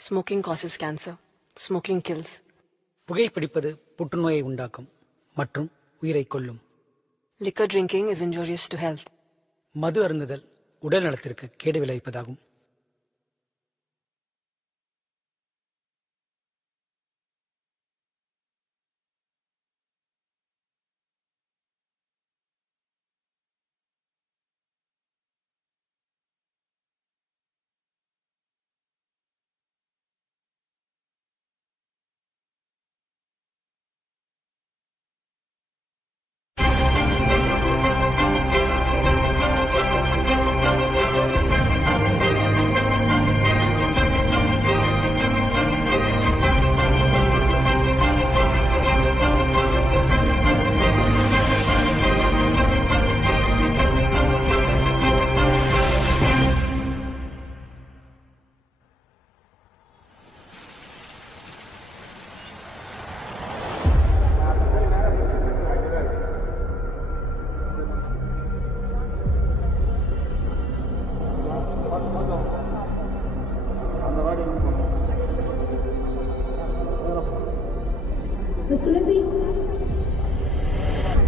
Smoking causes cancer. Smoking kills. புகைப்பிடிப்பது புற்றுநோயை உண்டாக்கும் மற்றும் உயிரை கொல்லும். Liquor drinking is injurious to health. மது அருந்துதல் உடல் நலத்திற்கு கேடு விளைவிப்பதாகும்.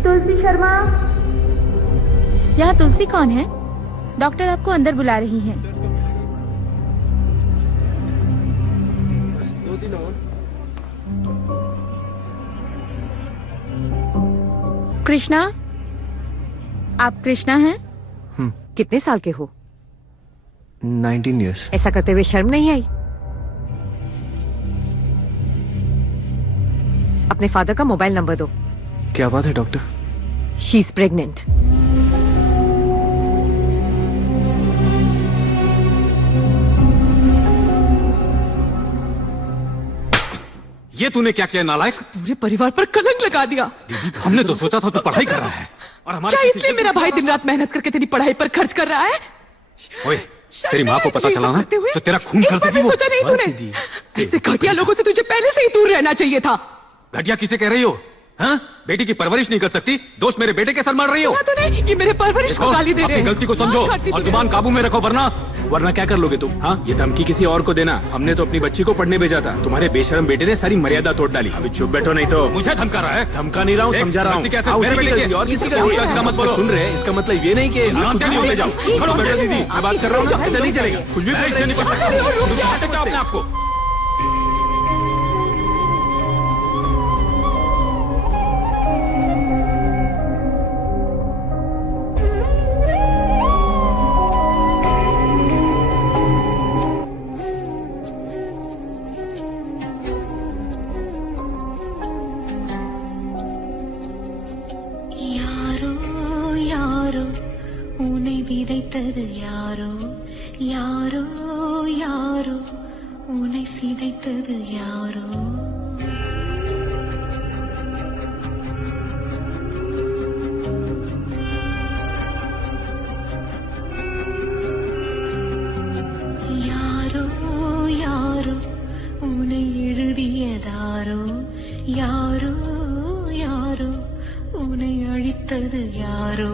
तुलसी शर्मा, यहाँ तुलसी कौन है? डॉक्टर आपको अंदर बुला रही हैं। कृष्णा, आप कृष्णा हैं? कितने साल के हो? 19 years. ऐसा करते हुए शर्म नहीं आई? अपने फादर का मोबाइल नंबर दो। क्या बात है डॉक्टर? She is pregnant. ये तूने क्या किया नालायक? पूरे परिवार पर कलंक लगा दिया। हमने तो सोचा था तू पढ़ाई कर रहा है और हमारे क्या इसलिए मेरा भाई दिन रात मेहनत करके तेरी पढ़ाई पर खर्च कर रहा है? ओए, तेरी माँ को पता चला ना तो तेरा खून कर देगी वो। सोचा नहीं तूने? ऐसे घटिया लोगों से तुझे पहले से ही दूर रहना चाहिए था। घटिया किसे कह रही हो? हाँ? बेटी की परवरिश नहीं कर सकती, दोस्त मेरे बेटे के सर मार रही हो। तूने ये मेरे परवरिश को गाली दे रहे हैं। अपनी गलती को समझो और जुबान काबू में रखो, वरना क्या कर लोगे तुम? हाँ, ये धमकी किसी और को देना। हमने तो अपनी बच्ची को पढ़ने भेजा था, तुम्हारे बेशरम बेटे ने सारी मर्यादा तोड़ डाली। अभी चुप बैठो नहीं तो। मुझे धमका रहा है? धमका नहीं रहा हूँ, समझा रहा हूँ। और किसी का उल्टा सीधा मत बोलो। सुन रहे हैं, इसका मतलब ये नहीं कि ले जाओ। छोड़ो बेटा दीदी, मैं बात कर रहा हूँ ना, ऐसा नहीं चलेगा। कुछ भी नहीं कर सकते अपने आपको। விதைத்தது யாரோ யாரோ யாரோ உன்னை சிதைத்தது யாரோ யாரோ யாரோ உன்னை எழுதியதாரோ யாரோ யாரோ உன்னை அழித்தது யாரோ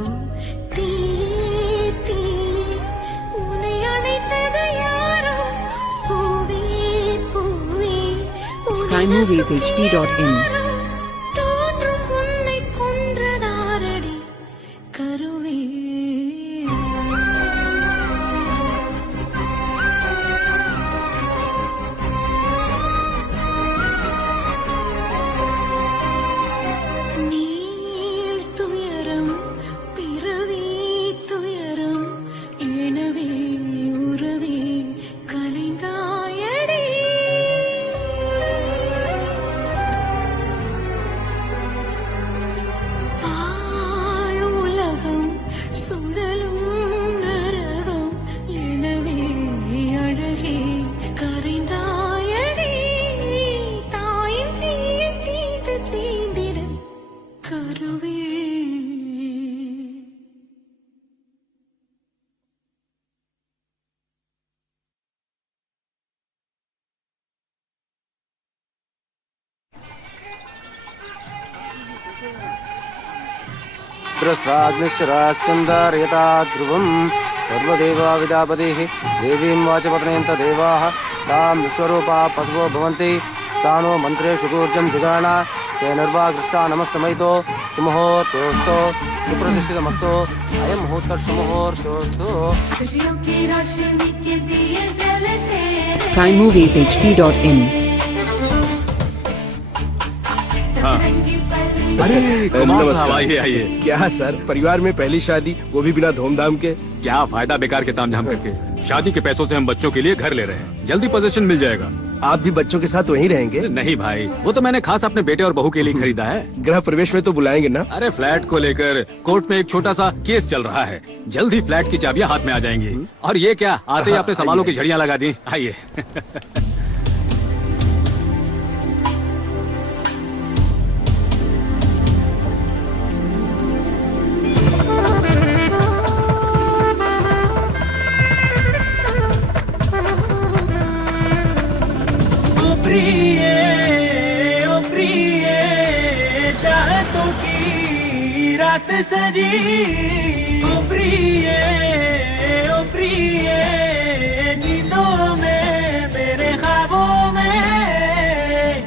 SkyMoviesHD.in द्रस्वाग्निश्चराश्चन्दार्यता ध्रुवम् सर्वदेवा विद्यापतिः देवीं वाचपत्नयन्त देवाः तां विश्वरूपा पशवो भवन्ति तानो मन्त्रेषु कूर्जं जिगाणा ते निर्वाकृष्टा नमस्तमयितो सुमुहूर्तोऽस्तु सुप्रतिष्ठितमस्तु अयं मुहूर्तः सुमुहूर्तोऽस्तु। SkyMoviesHD.in। अरे आइए आइए। क्या सर, परिवार में पहली शादी, वो भी बिना धूमधाम के? क्या फायदा बेकार के तामझाम करके। शादी के पैसों से हम बच्चों के लिए घर ले रहे हैं, जल्दी पोजीशन मिल जाएगा। आप भी बच्चों के साथ वहीं रहेंगे? नहीं भाई, वो तो मैंने खास अपने बेटे और बहू के लिए खरीदा है। गृह प्रवेश में तो बुलाएंगे ना? अरे फ्लैट को लेकर कोर्ट में एक छोटा सा केस चल रहा है, जल्दी फ्लैट की चाबियां हाथ में आ जाएंगी। और ये क्या, आते ही आपने सामानों की झड़ियां लगा दी। आइए। रात सजी ओ प्रिय नींदों में मेरे ख्वाबों में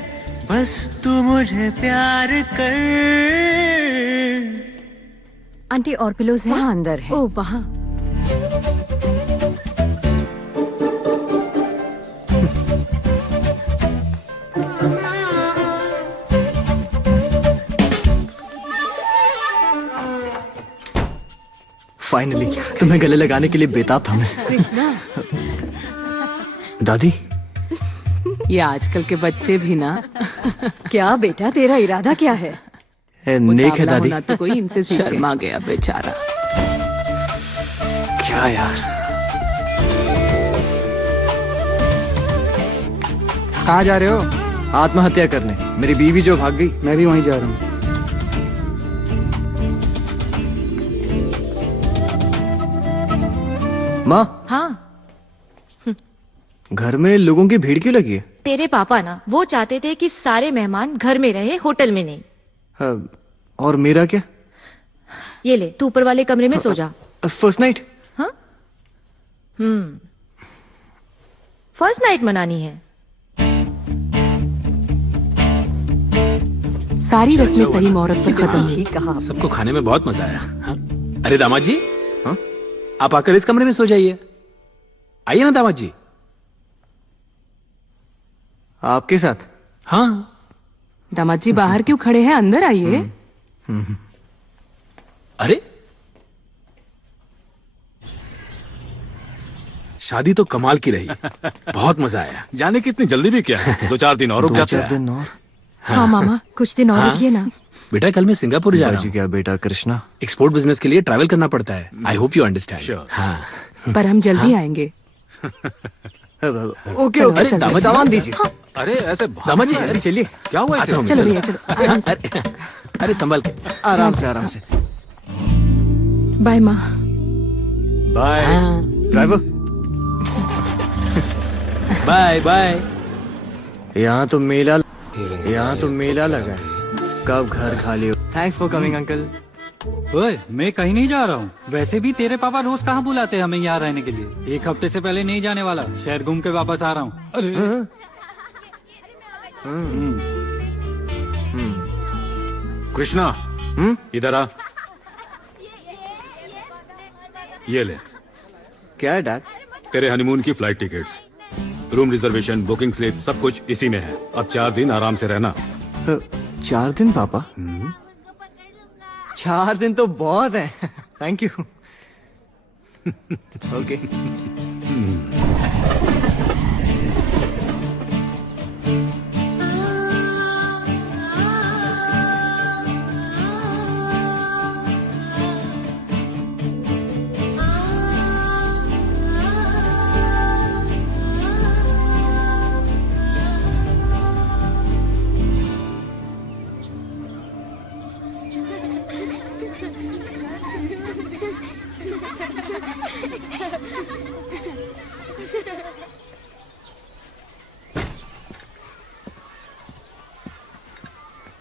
बस तू मुझे प्यार कर। आंटी और पिलोज है? वहाँ अंदर है। ओ वहाँ। फाइनली तुम्हें गले लगाने के लिए बेताब था मैं। दादी, ये आजकल के बच्चे भी ना। क्या बेटा, तेरा इरादा क्या है? नेक है दादी। तो कोई इनसे शर्मा गया बेचारा। क्या यार। कहाँ जा रहे हो? आत्महत्या करने। मेरी बीवी जो भाग गई, मैं भी वहीं जा रहा हूँ। माँ। हाँ, घर में लोगों की भीड़ क्यों लगी है? तेरे पापा ना, वो चाहते थे कि सारे मेहमान घर में रहे, होटल में नहीं। और मेरा क्या? ये ले, तू ऊपर वाले कमरे में सो जा। First night? हाँ? फर्स्ट नाइट मनानी है। सारी रस्में सही मुहूर्त से खत्म हुई। कहा सबको खाने में बहुत मजा आया। हाँ? अरे दामाद जी, हाँ? आप आकर इस कमरे में सो जाइए। आइए ना दामाद जी। आपके साथ? हाँ। दामाद जी बाहर क्यों खड़े हैं, अंदर आइए। अरे शादी तो कमाल की रही। बहुत मजा आया। जाने की इतनी जल्दी भी क्या है, 2-4 दिन और रुक जाते हैं। 2-4 दिन और? हाँ मामा, कुछ दिन और रुकिए ना। बेटा कल मैं सिंगापुर जा रहा हूँ। क्या बेटा कृष्णा? एक्सपोर्ट बिजनेस के लिए ट्रैवल करना पड़ता है। I hope you understand. हाँ। पर हम जल्दी आएंगे। ओके ओके, सामान दीजिए। अरे ऐसे दामाद जी, अरे चलिए। क्या हुआ ऐसे? चलो भैया चलो। अरे संभल के। आराम से आराम से। बाय माँ। Bye driver. Bye bye. यहाँ तो मेला लगा है। कब घर खाली हो? थैंक्स फॉर कमिंग अंकल। ओए, मैं कहीं नहीं जा रहा हूँ। वैसे भी तेरे पापा रोज कहाँ बुलाते हैं हमें यहाँ रहने के लिए। 1 हफ्ते से पहले नहीं जाने वाला, शहर घूम के वापस आ रहा हूँ। अरे कृष्णा, इधर आ। ये ले। क्या है डैड? तेरे हनीमून की flight tickets, room reservation, booking slip, सब कुछ इसी में है। अब 4 दिन आराम से रहना। 4 दिन पापा? 4 दिन तो बहुत है। Thank you. Okay.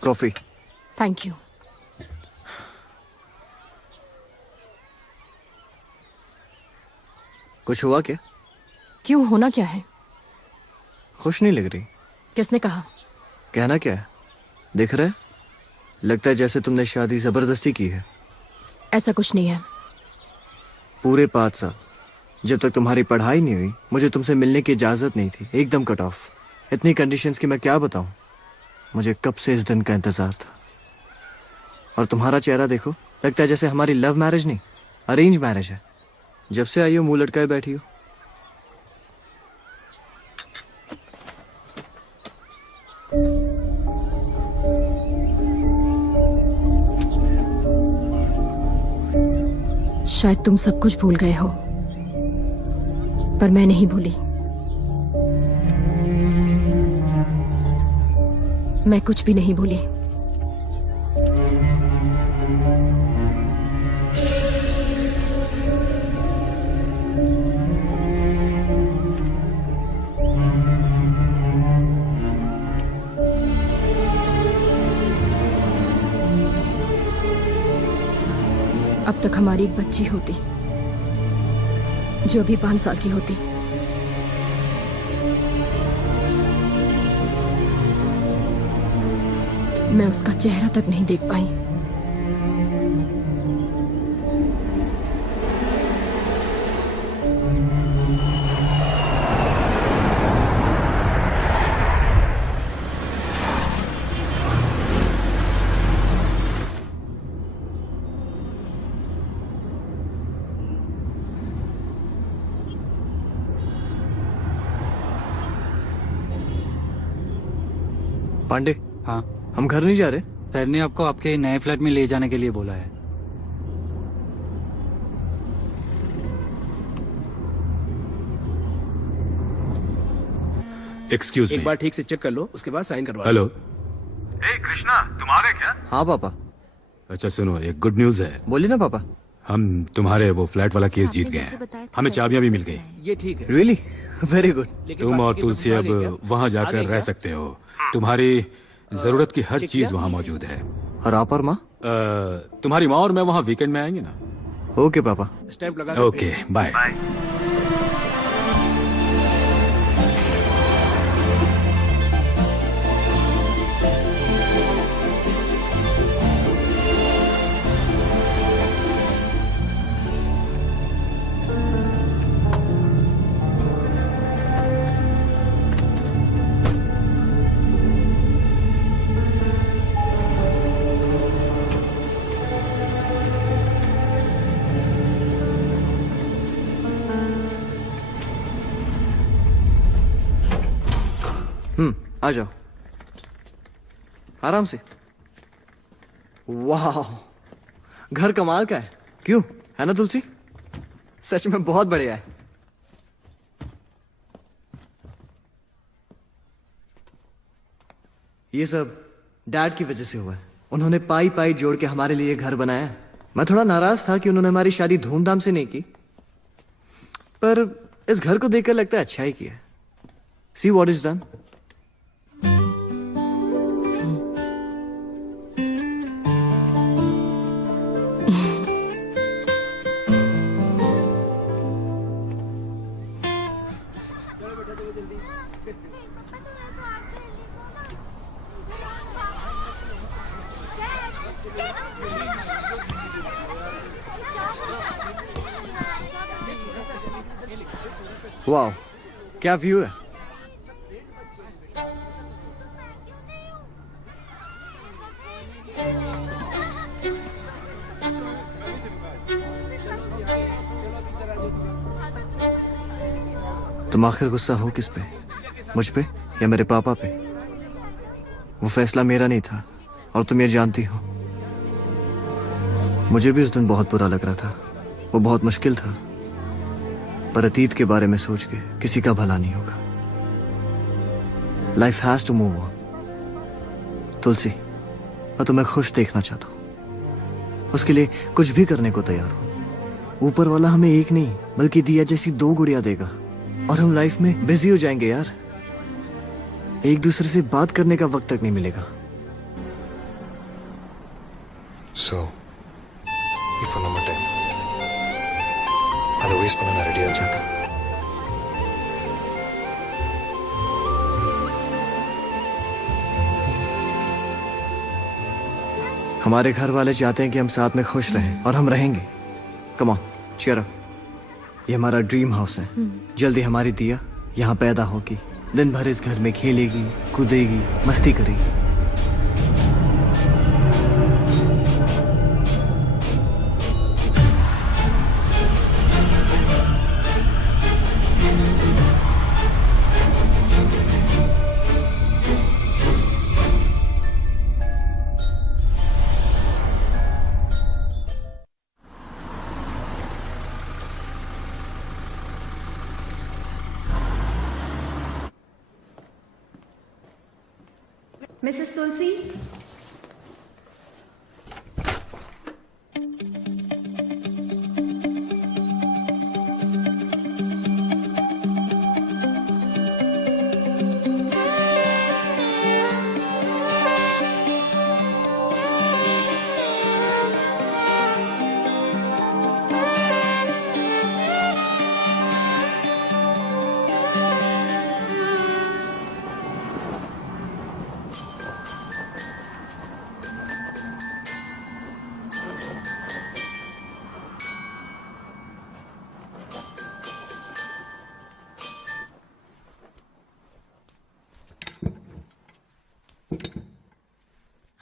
Coffee. Thank you. कुछ हुआ क्या? क्यों, होना क्या है? खुश नहीं लग रही। किसने कहा? कहना क्या है? दिख रहा है, लगता है जैसे तुमने शादी जबरदस्ती की है। ऐसा कुछ नहीं है। पूरे 5 साल जब तक तुम्हारी पढ़ाई नहीं हुई मुझे तुमसे मिलने की इजाजत नहीं थी, एकदम कट ऑफ। इतनी कंडीशंस की मैं क्या बताऊं। मुझे कब से इस दिन का इंतजार था। और तुम्हारा चेहरा देखो, लगता है जैसे हमारी लव मैरिज नहीं अरेंज मैरिज है। जब से आई हो मुंह लटकाए बैठी हो। शायद तुम सब कुछ भूल गए हो, पर मैं नहीं भूली। मैं कुछ भी नहीं भूली। अब तक हमारी एक बच्ची होती जो अभी 5 साल की होती। मैं उसका चेहरा तक नहीं देख पाई। पांडे, हाँ हम घर नहीं जा रहे? सर ने आपको आपके नए फ्लैट में ले जाने के लिए बोला है। एक्सक्यूज एक बार ठीक से चेक कर लो, उसके बाद साइन करवा। हेलो। ए कृष्णा, तुम आ गए क्या? हाँ पापा। अच्छा सुनो, एक गुड न्यूज है। बोलिए ना पापा। हम तुम्हारे वो फ्लैट वाला केस जीत गए हैं। हमें चाबियां भी मिल गई। ये ठीक है। रियली? Very good. तुम और तुलसी अब वहाँ जाकर रह सकते हो। तुम्हारी जरूरत की हर चीज वहाँ मौजूद है। और आप और माँ? तुम्हारी माँ और मैं वहाँ वीकेंड में आएंगे ना? ओके पापा। स्टैंप लगा। Okay bye. आ जाओ आराम से। वाह, घर कमाल का है। क्यों, है ना तुलसी? सच में बहुत बढ़िया है। ये सब डैड की वजह से हुआ है। उन्होंने पाई पाई जोड़ के हमारे लिए घर बनाया है। मैं थोड़ा नाराज था कि उन्होंने हमारी शादी धूमधाम से नहीं की, पर इस घर को देखकर लगता है अच्छा ही किया। See what is done. वाह, क्या व्यू है। तुम आखिर गुस्सा हो किस पे? मुझ पे या मेरे पापा पे? वो फैसला मेरा नहीं था और तुम ये जानती हो। मुझे भी उस दिन बहुत बुरा लग रहा था। वो बहुत मुश्किल था, पर अतीत के बारे में सोच के किसी का भला नहीं होगा। Life has to move on. Tulsi, मैं तुम्हें खुश देखना चाहता हूं। उसके लिए कुछ भी करने को तैयार हूं। ऊपर वाला हमें एक नहीं बल्कि दिया जैसी 2 गुड़िया देगा और हम लाइफ में बिजी हो जाएंगे यार। एक दूसरे से बात करने का वक्त तक नहीं मिलेगा। So, you for number 10. Otherwise, తీసుకుని నా రెడీ అని चाहता हमारे घर वाले चाहते हैं कि हम साथ में खुश रहें और हम रहेंगे। Come on, cheer up. ये हमारा ड्रीम हाउस है। जल्दी हमारी दिया यहाँ पैदा होगी, दिन भर इस घर में खेलेगी, कूदेगी, मस्ती करेगी। मिसेस तुलसी,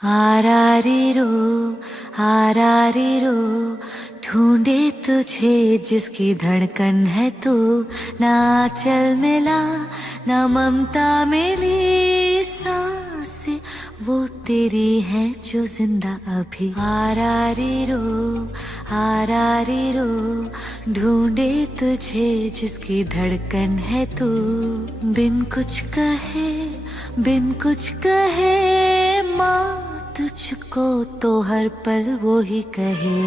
आरारिरो ढूंढे तुझे जिसकी धड़कन है तू, ना चल मिला ना ममता मिली, सांसें वो तेरी है जो जिंदा अभी। आरारिरो ढूंढे तुझे जिसकी धड़कन है तू, बिन कुछ कहे माँ तुझको तो हर पल वो ही कहे।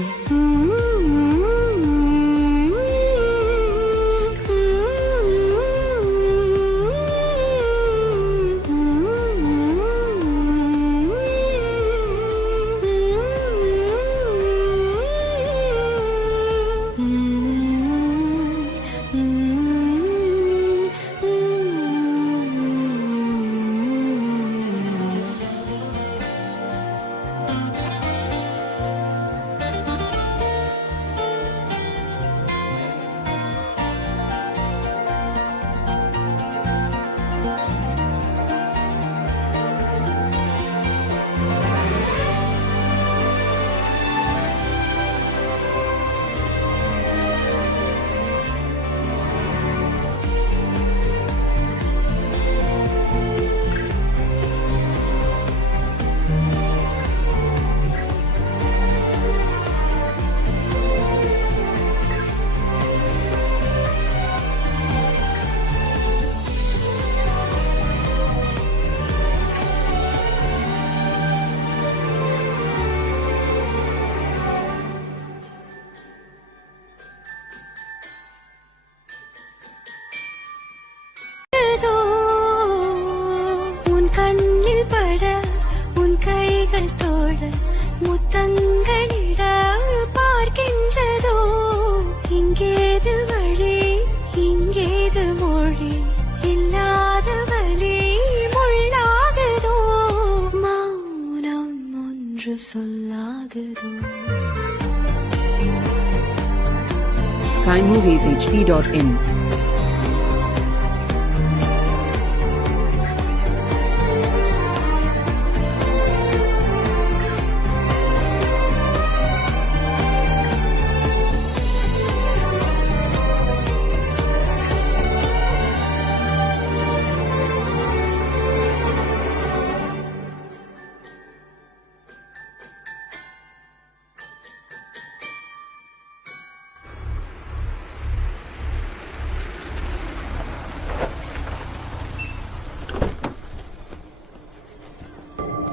SkyMoviesHD.in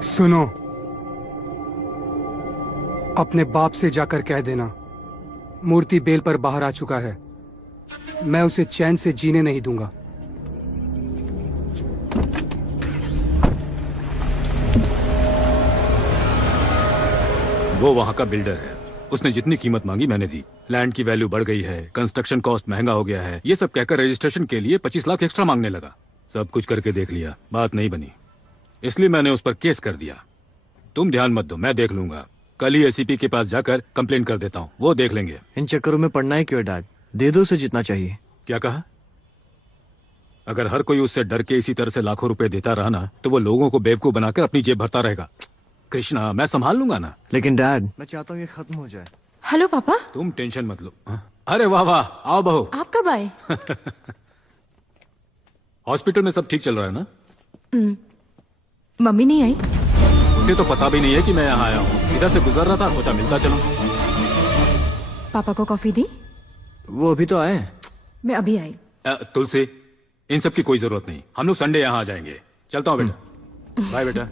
सुनो, अपने बाप से जाकर कह देना मूर्ति बेल पर बाहर आ चुका है। मैं उसे चैन से जीने नहीं दूंगा। वो वहां का बिल्डर है, उसने जितनी कीमत मांगी मैंने दी। लैंड की वैल्यू बढ़ गई है, कंस्ट्रक्शन कॉस्ट महंगा हो गया है, ये सब कहकर रजिस्ट्रेशन के लिए 25 लाख एक्स्ट्रा मांगने लगा। सब कुछ करके देख लिया, बात नहीं बनी, इसलिए मैंने उस पर केस कर दिया। तुम ध्यान मत दो, मैं देख लूंगा। कल ही एसीपी के पास जाकर कंप्लेन कर देता हूँ, वो देख लेंगे। इन चक्करों में पड़ना है क्यों डैड? दे दो उसे जितना चाहिए। क्या कहा? अगर हर कोई उससे डर के इसी तरह से लाखों रुपए देता रहा ना, तो वो लोगों को बेवकूफ बनाकर अपनी जेब भरता रहेगा। कृष्णा, मैं संभाल लूंगा ना। लेकिन डैड, मैं चाहता हूँ ये खत्म हो जाए। हेलो पापा। तुम टेंशन मत लो। अरे वाह वाह, आओ बहू। आप कब आए? हॉस्पिटल में सब ठीक चल रहा है ना? मम्मी नहीं आई? उसे तो पता भी नहीं है कि मैं यहाँ आया हूँ। इधर से गुजर रहा था, सोचा मिलता चलो। पापा को कॉफी दी? वो अभी तो आए। मैं अभी आई। तुलसी, इन सब की कोई जरूरत नहीं, हम लोग संडे यहाँ आ जाएंगे। चलता हूँ बेटा। बाय बेटा।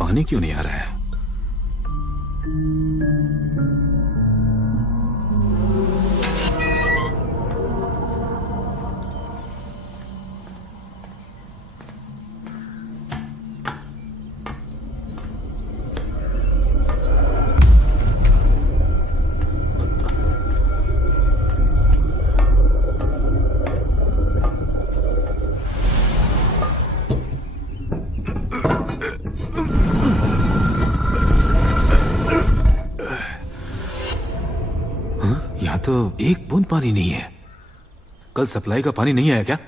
पानी क्यों नहीं आ रहा है? तो एक बूंद पानी नहीं है। कल सप्लाई का पानी नहीं आया क्या?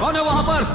कौन है वहां पर?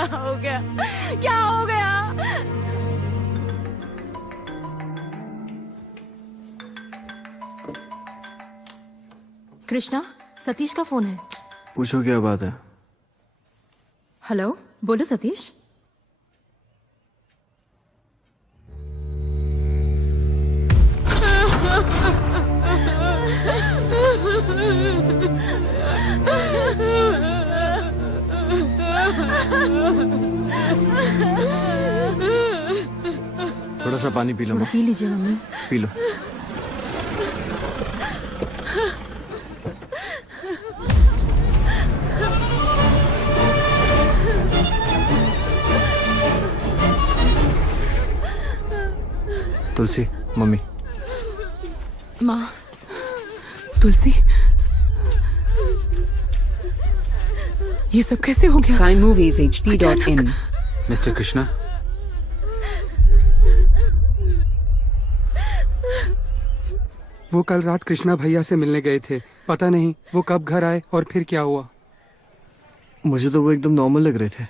क्या हो गया? क्या हो गया? कृष्णा, सतीश का फोन है। पूछो क्या बात है। हेलो, बोलो सतीश। थोड़ा सा पानी पी लो माँ। पी लीजिए मम्मी। P low. तुलसी, मम्मी। माँ, तुलसी, ये सब कैसे हो गया? SkyMoviesHD.in। मिस्टर कृष्णा, वो कल रात कृष्णा भैया से मिलने गए थे। पता नहीं वो कब घर आए और फिर क्या हुआ। मुझे तो वो एकदम नॉर्मल लग रहे थे।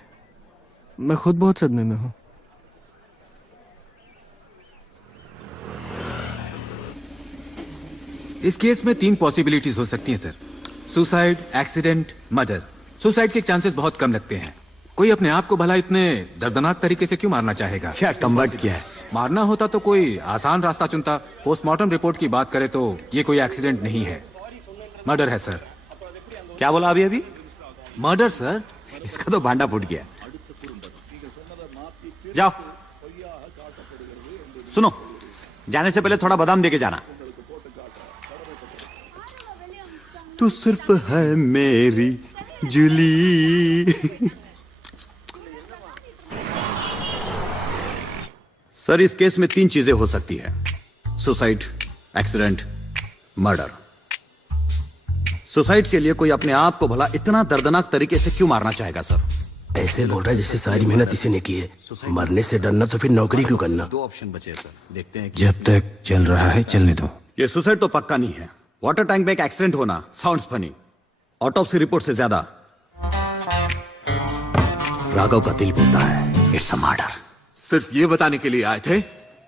मैं खुद बहुत सदमे में हूँ। इस केस में 3 पॉसिबिलिटीज हो सकती हैं sir. Suicide, accident, murder. Suicide के चांसेस बहुत कम लगते हैं। कोई अपने आप को भला इतने दर्दनाक तरीके से क्यों मारना चाहेगा? क्या कमबख्त किया है? मारना होता तो कोई आसान रास्ता चुनता। पोस्टमार्टम रिपोर्ट की बात करें तो ये कोई एक्सीडेंट नहीं है, मर्डर है सर। क्या बोला अभी? Murder sir. इसका तो भांडा फूट गया। जाओ, सुनो, जाने से पहले थोड़ा बादाम देके जाना। तू सिर्फ है मेरी जूली। सर, इस केस में 3 चीजें हो सकती है: सुसाइड, एक्सीडेंट, मर्डर। सुसाइड के लिए कोई अपने आप को भला इतना दर्दनाक तरीके से क्यों मारना चाहेगा सर? ऐसे बोल रहा है जैसे सारी मेहनत इसी ने की है। मरने से डरना तो फिर नौकरी क्यों करना? 2 ऑप्शन बचे सर, देखते हैं। जब तक चल रहा है चलने दो। ये सुसाइड तो पक्का नहीं है। वाटर टैंक में एक एक्सीडेंट होना साउंड्स फनी। ऑटोप्सी रिपोर्ट से ज्यादा राघव का दिल बोलता है इट्स अ मर्डर। सिर्फ ये बताने के लिए आए थे?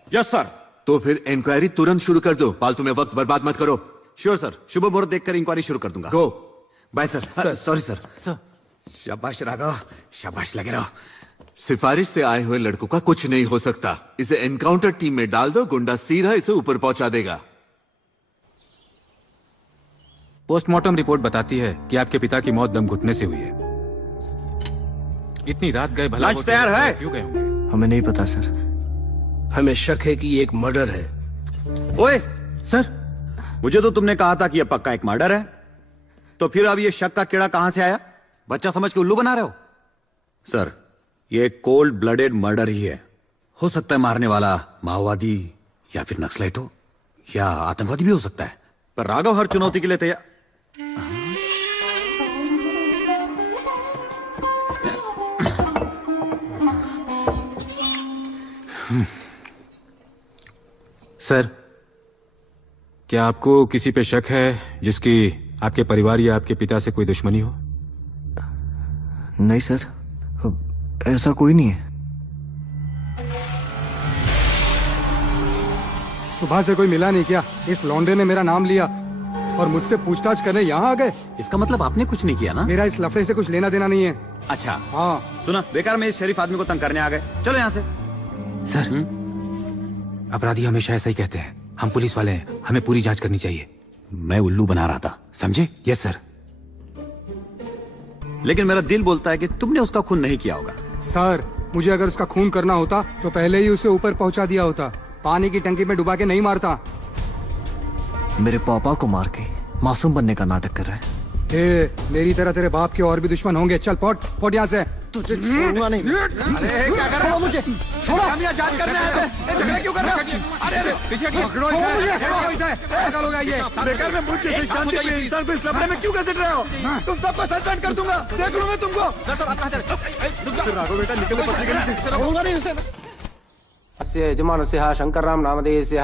Yes sir. तो फिर इंक्वायरी तुरंत शुरू कर दो, फालतू में वक्त बर्बाद मत करो। श्योर सर, शुभ मुहूर्त देखकर इंक्वायरी शुरू कर दूंगा। Go. Bye sir. Sorry sir. शाबाश राघव, शाबाश, लगे रहो। सिफारिश से आए हुए लड़कों का कुछ नहीं हो सकता। इसे एनकाउंटर टीम में डाल दो, गुंडा सीधा इसे ऊपर पहुंचा देगा। पोस्टमार्टम रिपोर्ट बताती है कि आपके पिता की मौत दम घुटने से हुई है। इतनी रात गए, भला लंच तैयार है? क्यों गए होंगे? हमें नहीं पता सर। हमें शक है कि ये एक मर्डर है। ओए सर, मुझे तो तुमने कहा था कि यह पक्का एक मर्डर है। तो फिर अब ये शक का कीड़ा कहां से आया? बच्चा समझ के उल्लू बना रहे हो? सर, ये कोल्ड ब्लडेड मर्डर ही है। हो सकता है मारने वाला माओवादी या फिर नक्सलाइट हो, या आतंकवादी भी हो सकता है। पर राघव हर चुनौती के लिए तैयार। सर, क्या आपको किसी पे शक है जिसकी आपके परिवार या आपके पिता से कोई दुश्मनी हो? नहीं सर, ऐसा कोई नहीं है। सुबह से कोई मिला नहीं क्या? इस लौंडे ने मेरा नाम लिया और मुझसे पूछताछ करने यहाँ आ गए। इसका मतलब आपने कुछ नहीं किया ना? मेरा इस लफड़े से कुछ लेना देना नहीं है। अच्छा हाँ। सुना, बेकार में इस शरीफ आदमी को तंग करने आ गए। चलो यहाँ से। सर, अपराधी हमेशा ऐसा ही कहते हैं। हम पुलिस वाले हैं, हमें पूरी जांच करनी चाहिए। मैं उल्लू बना रहा था, समझे? Yes sir. लेकिन मेरा दिल बोलता है कि तुमने उसका खून नहीं किया होगा। सर, मुझे अगर उसका खून करना होता तो पहले ही उसे ऊपर पहुंचा दिया होता। पानी की टंकी में डुबा के नहीं मारता। मेरे पापा को मार के मासूम बनने का नाटक कर रहा है। मेरी तरह तेरे बाप के और भी दुश्मन होंगे। चल पोट यहाँ से। तुझे छोड़ूंगा नहीं। अरे क्या कर रहे हो? मुझे छोड़ो। हम यहाँ जांच करने आए थे। ये झगड़ा क्यों कर रहे हो? अरे पकड़ो इसे। पकड़ लो ये। बेकार में मुझे से शांति प्रिय इंसान को इस लफड़े में क्यों घसीट रहे हो? तुम सबको सस्पेंड कर दूंगा। देख लूंगा तुमको। राघव बेटा, निकले पत्नी गली से। छोड़ूंगा नहीं उसे। अस्य यजमानस्य शंकरराम नामधेयस्य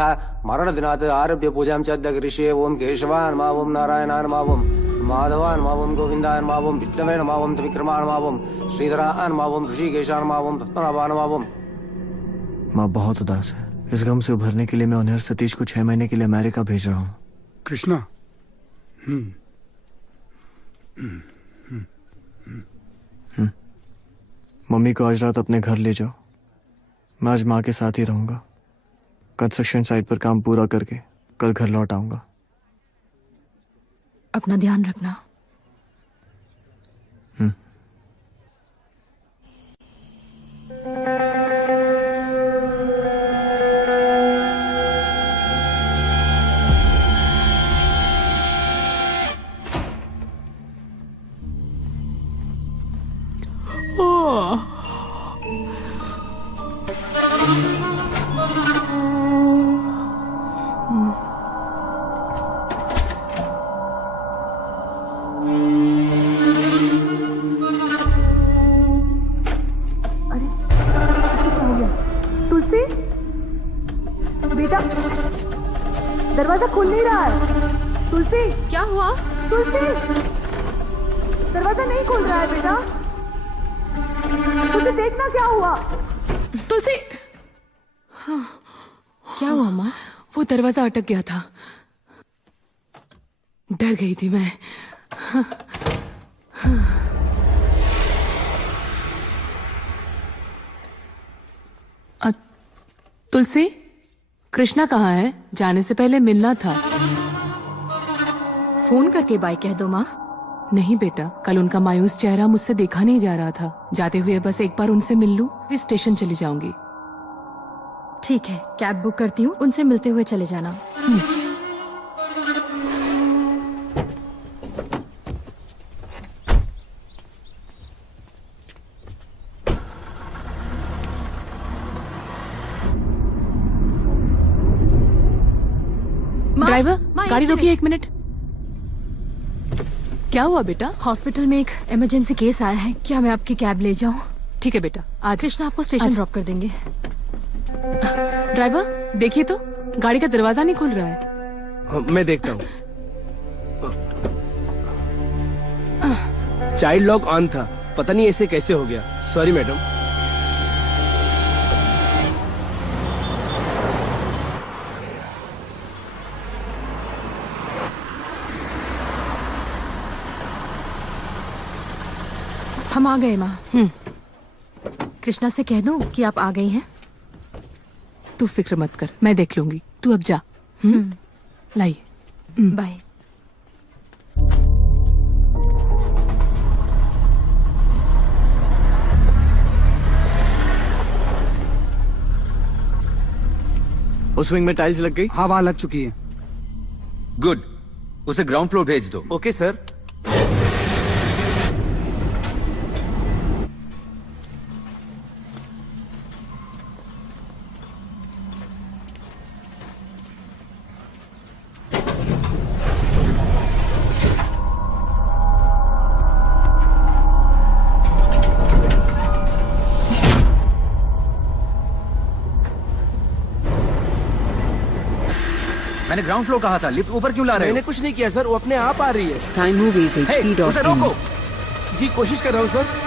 मरणदिनात् आरभ्य पूजां च ऋषि ओम केशवान् मा ओम नारायणान् मा ओम माधवान मावम गोविंदान मावम विष्णवे मावम त्रिविक्रमान मावम श्रीधरान मावम ऋषिकेशान मावम रत्नाभान मावम। माँ बहुत उदास है। इस गम से उभरने के लिए मैं उन्हें और सतीश को 6 महीने के लिए अमेरिका भेज रहा हूँ। कृष्णा। मम्मी को आज रात अपने घर ले जाओ। मैं आज माँ के साथ ही रहूंगा। कंस्ट्रक्शन साइट पर काम पूरा करके कल घर लौट आऊंगा। अपना ध्यान रखना। तुलसी बेटा, दरवाजा खुल नहीं रहा है। तुलसी क्या हुआ? तुलसी दरवाजा नहीं खुल रहा है बेटा। तुलसी देखना क्या हुआ। तुलसी क्या हुआ माँ? वो दरवाजा अटक गया था, डर गई थी मैं। तुलसी, कृष्णा कहाँ है? जाने से पहले मिलना था। फोन करके बाय कह दो माँ। नहीं बेटा, कल उनका मायूस चेहरा मुझसे देखा नहीं जा रहा था। जाते हुए बस एक बार उनसे मिल लूं, फिर स्टेशन चली जाऊंगी। ठीक है, कैब बुक करती हूँ, उनसे मिलते हुए चले जाना। ड्राइवर, गाड़ी रोकिए 1 मिनट। क्या हुआ बेटा? हॉस्पिटल में एक इमरजेंसी केस आया है, क्या मैं आपकी कैब ले जाऊं? ठीक है बेटा, आज कृष्णा आपको स्टेशन ड्रॉप कर देंगे। ड्राइवर देखिए तो, गाड़ी का दरवाजा नहीं खुल रहा है। मैं देखता हूँ। चाइल्ड लॉक ऑन था, पता नहीं ऐसे कैसे हो गया। Sorry madam. हम आ गए माँ। कृष्णा से कह दूं कि आप आ गई हैं? तू फिक्र मत कर, मैं देख लूंगी। तू अब जा। लाइए। बाय। उस विंग में टाइल्स लग गई? हाँ, वहां लग चुकी है। गुड, उसे ग्राउंड फ्लोर भेज दो। Okay sir. मैंने ग्राउंड फ्लोर कहा था, लिफ्ट ऊपर क्यों ला रहे हो? मैंने कुछ नहीं किया सर, वो अपने आप आ रही है। Sky Movies HD.in। उसे रोको। जी कोशिश कर रहा हूँ सर।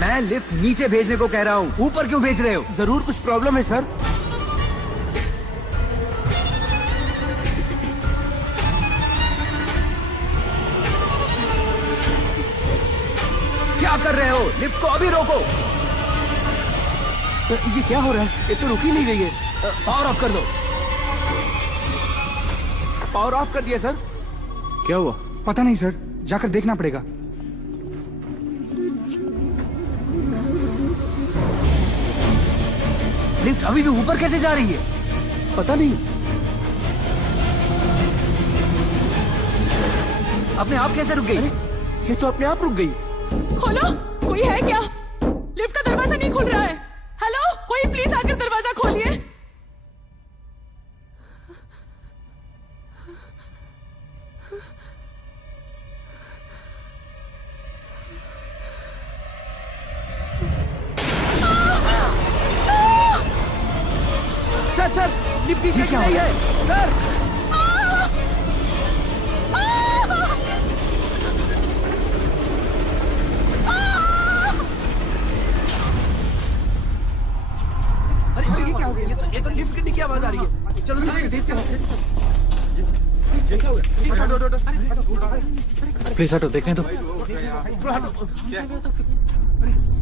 मैं लिफ्ट नीचे भेजने को कह रहा हूँ, ऊपर क्यों भेज रहे हो? जरूर कुछ प्रॉब्लम है सर। क्या कर रहे हो? लिफ्ट को अभी रोको। ये क्या हो रहा है? ये तो रुक ही नहीं रही है। पावर ऑफ कर दो। पावर ऑफ कर दिया सर। क्या हुआ? पता नहीं सर, जाकर देखना पड़ेगा। लिफ्ट अभी भी ऊपर कैसे जा रही है? पता नहीं। अपने आप कैसे रुक गई? ये तो अपने आप रुक गई। खोलो, कोई है क्या? लिफ्ट का दरवाजा नहीं खुल रहा है। हेलो, कोई प्लीज आकर दरवाजा खोलिए। सर सर, लिफ्ट नीचे गिर रही है सर। अरे ये क्या हो गया? ये तो लिफ्ट गिरने की आवाज आ रही है। चलो देखते हैं। प्लीज हटो, देखने दो।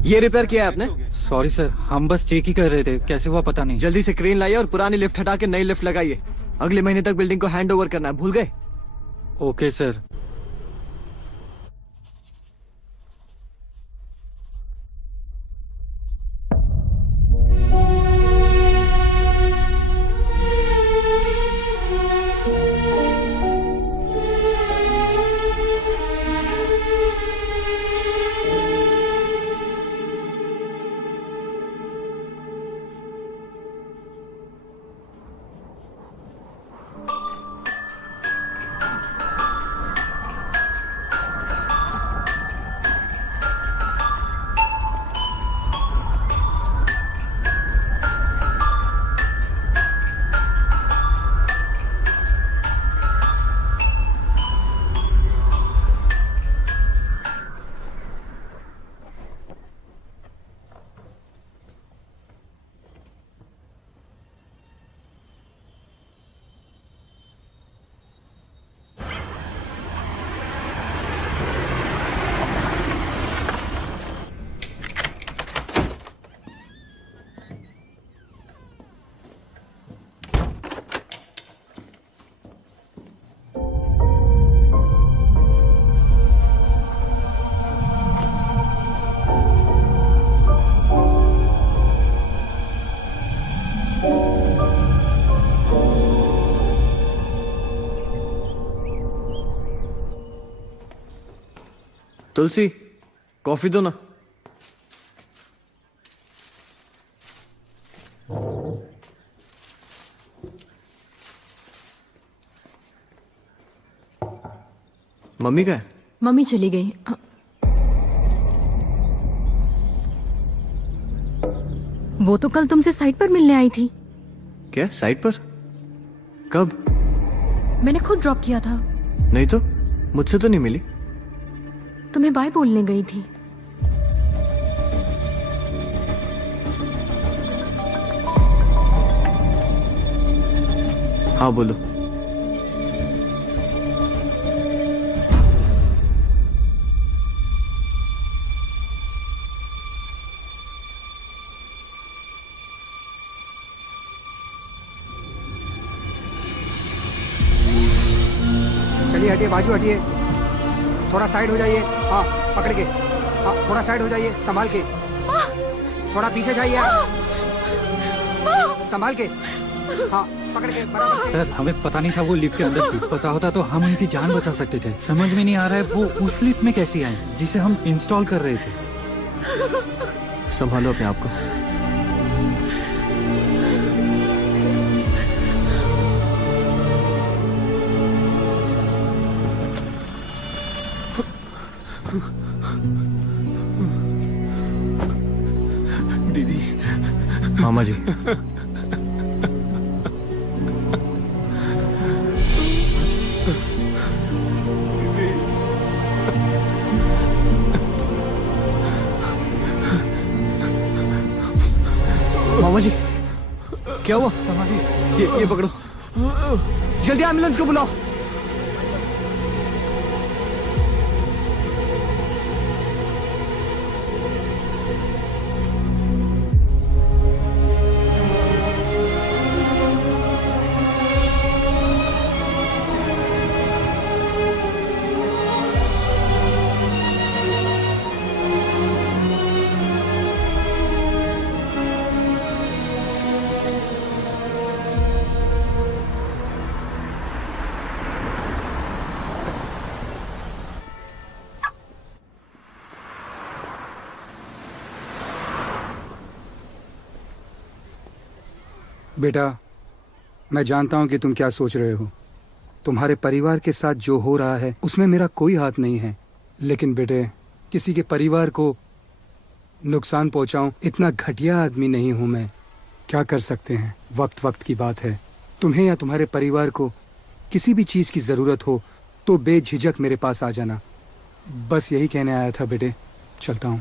ये रिपेयर किया है आपने? सॉरी सर, हम बस चेक ही कर रहे थे, कैसे हुआ पता नहीं। जल्दी से क्रेन लाइए और पुरानी लिफ्ट हटा के नई लिफ्ट लगाइए। अगले महीने तक बिल्डिंग को हैंड ओवर करना है, भूल गए? Okay sir. तुलसी, कॉफी दो ना। मम्मी का है? मम्मी चली गई। वो तो कल तुमसे साइट पर मिलने आई थी। क्या साइट पर? कब? मैंने खुद ड्रॉप किया था। नहीं तो, मुझसे तो नहीं मिली। तुम्हें बाय बोलने गई थी। हाँ बोलो। चलिए हटिए, बाजू हटिए, थोड़ा साइड हो जाइए। हाँ पकड़ के, हाँ थोड़ा साइड हो जाइए, संभाल के। थोड़ा पीछे जाइए आप, संभाल के। हाँ पकड़ के बराबर से। सर हमें पता नहीं था वो लिफ्ट के अंदर थी, पता होता तो हम उनकी जान बचा सकते थे। समझ में नहीं आ रहा है वो उस लिफ्ट में कैसी आई जिसे हम इंस्टॉल कर रहे थे। संभालो अपने आप को। दीदी, मामा जी, मामा जी, क्या हुआ? संभालिए। ये पकड़ो, जल्दी एम्बुलेंस को बुलाओ। बेटा, मैं जानता हूं कि तुम क्या सोच रहे हो। तुम्हारे परिवार के साथ जो हो रहा है उसमें मेरा कोई हाथ नहीं है, लेकिन बेटे, किसी के परिवार को नुकसान पहुंचाऊं इतना घटिया आदमी नहीं हूं मैं। क्या कर सकते हैं, वक्त वक्त की बात है। तुम्हें या तुम्हारे परिवार को किसी भी चीज की जरूरत हो तो बेझिझक मेरे पास आ जाना। बस यही कहने आया था बेटे, चलता हूं।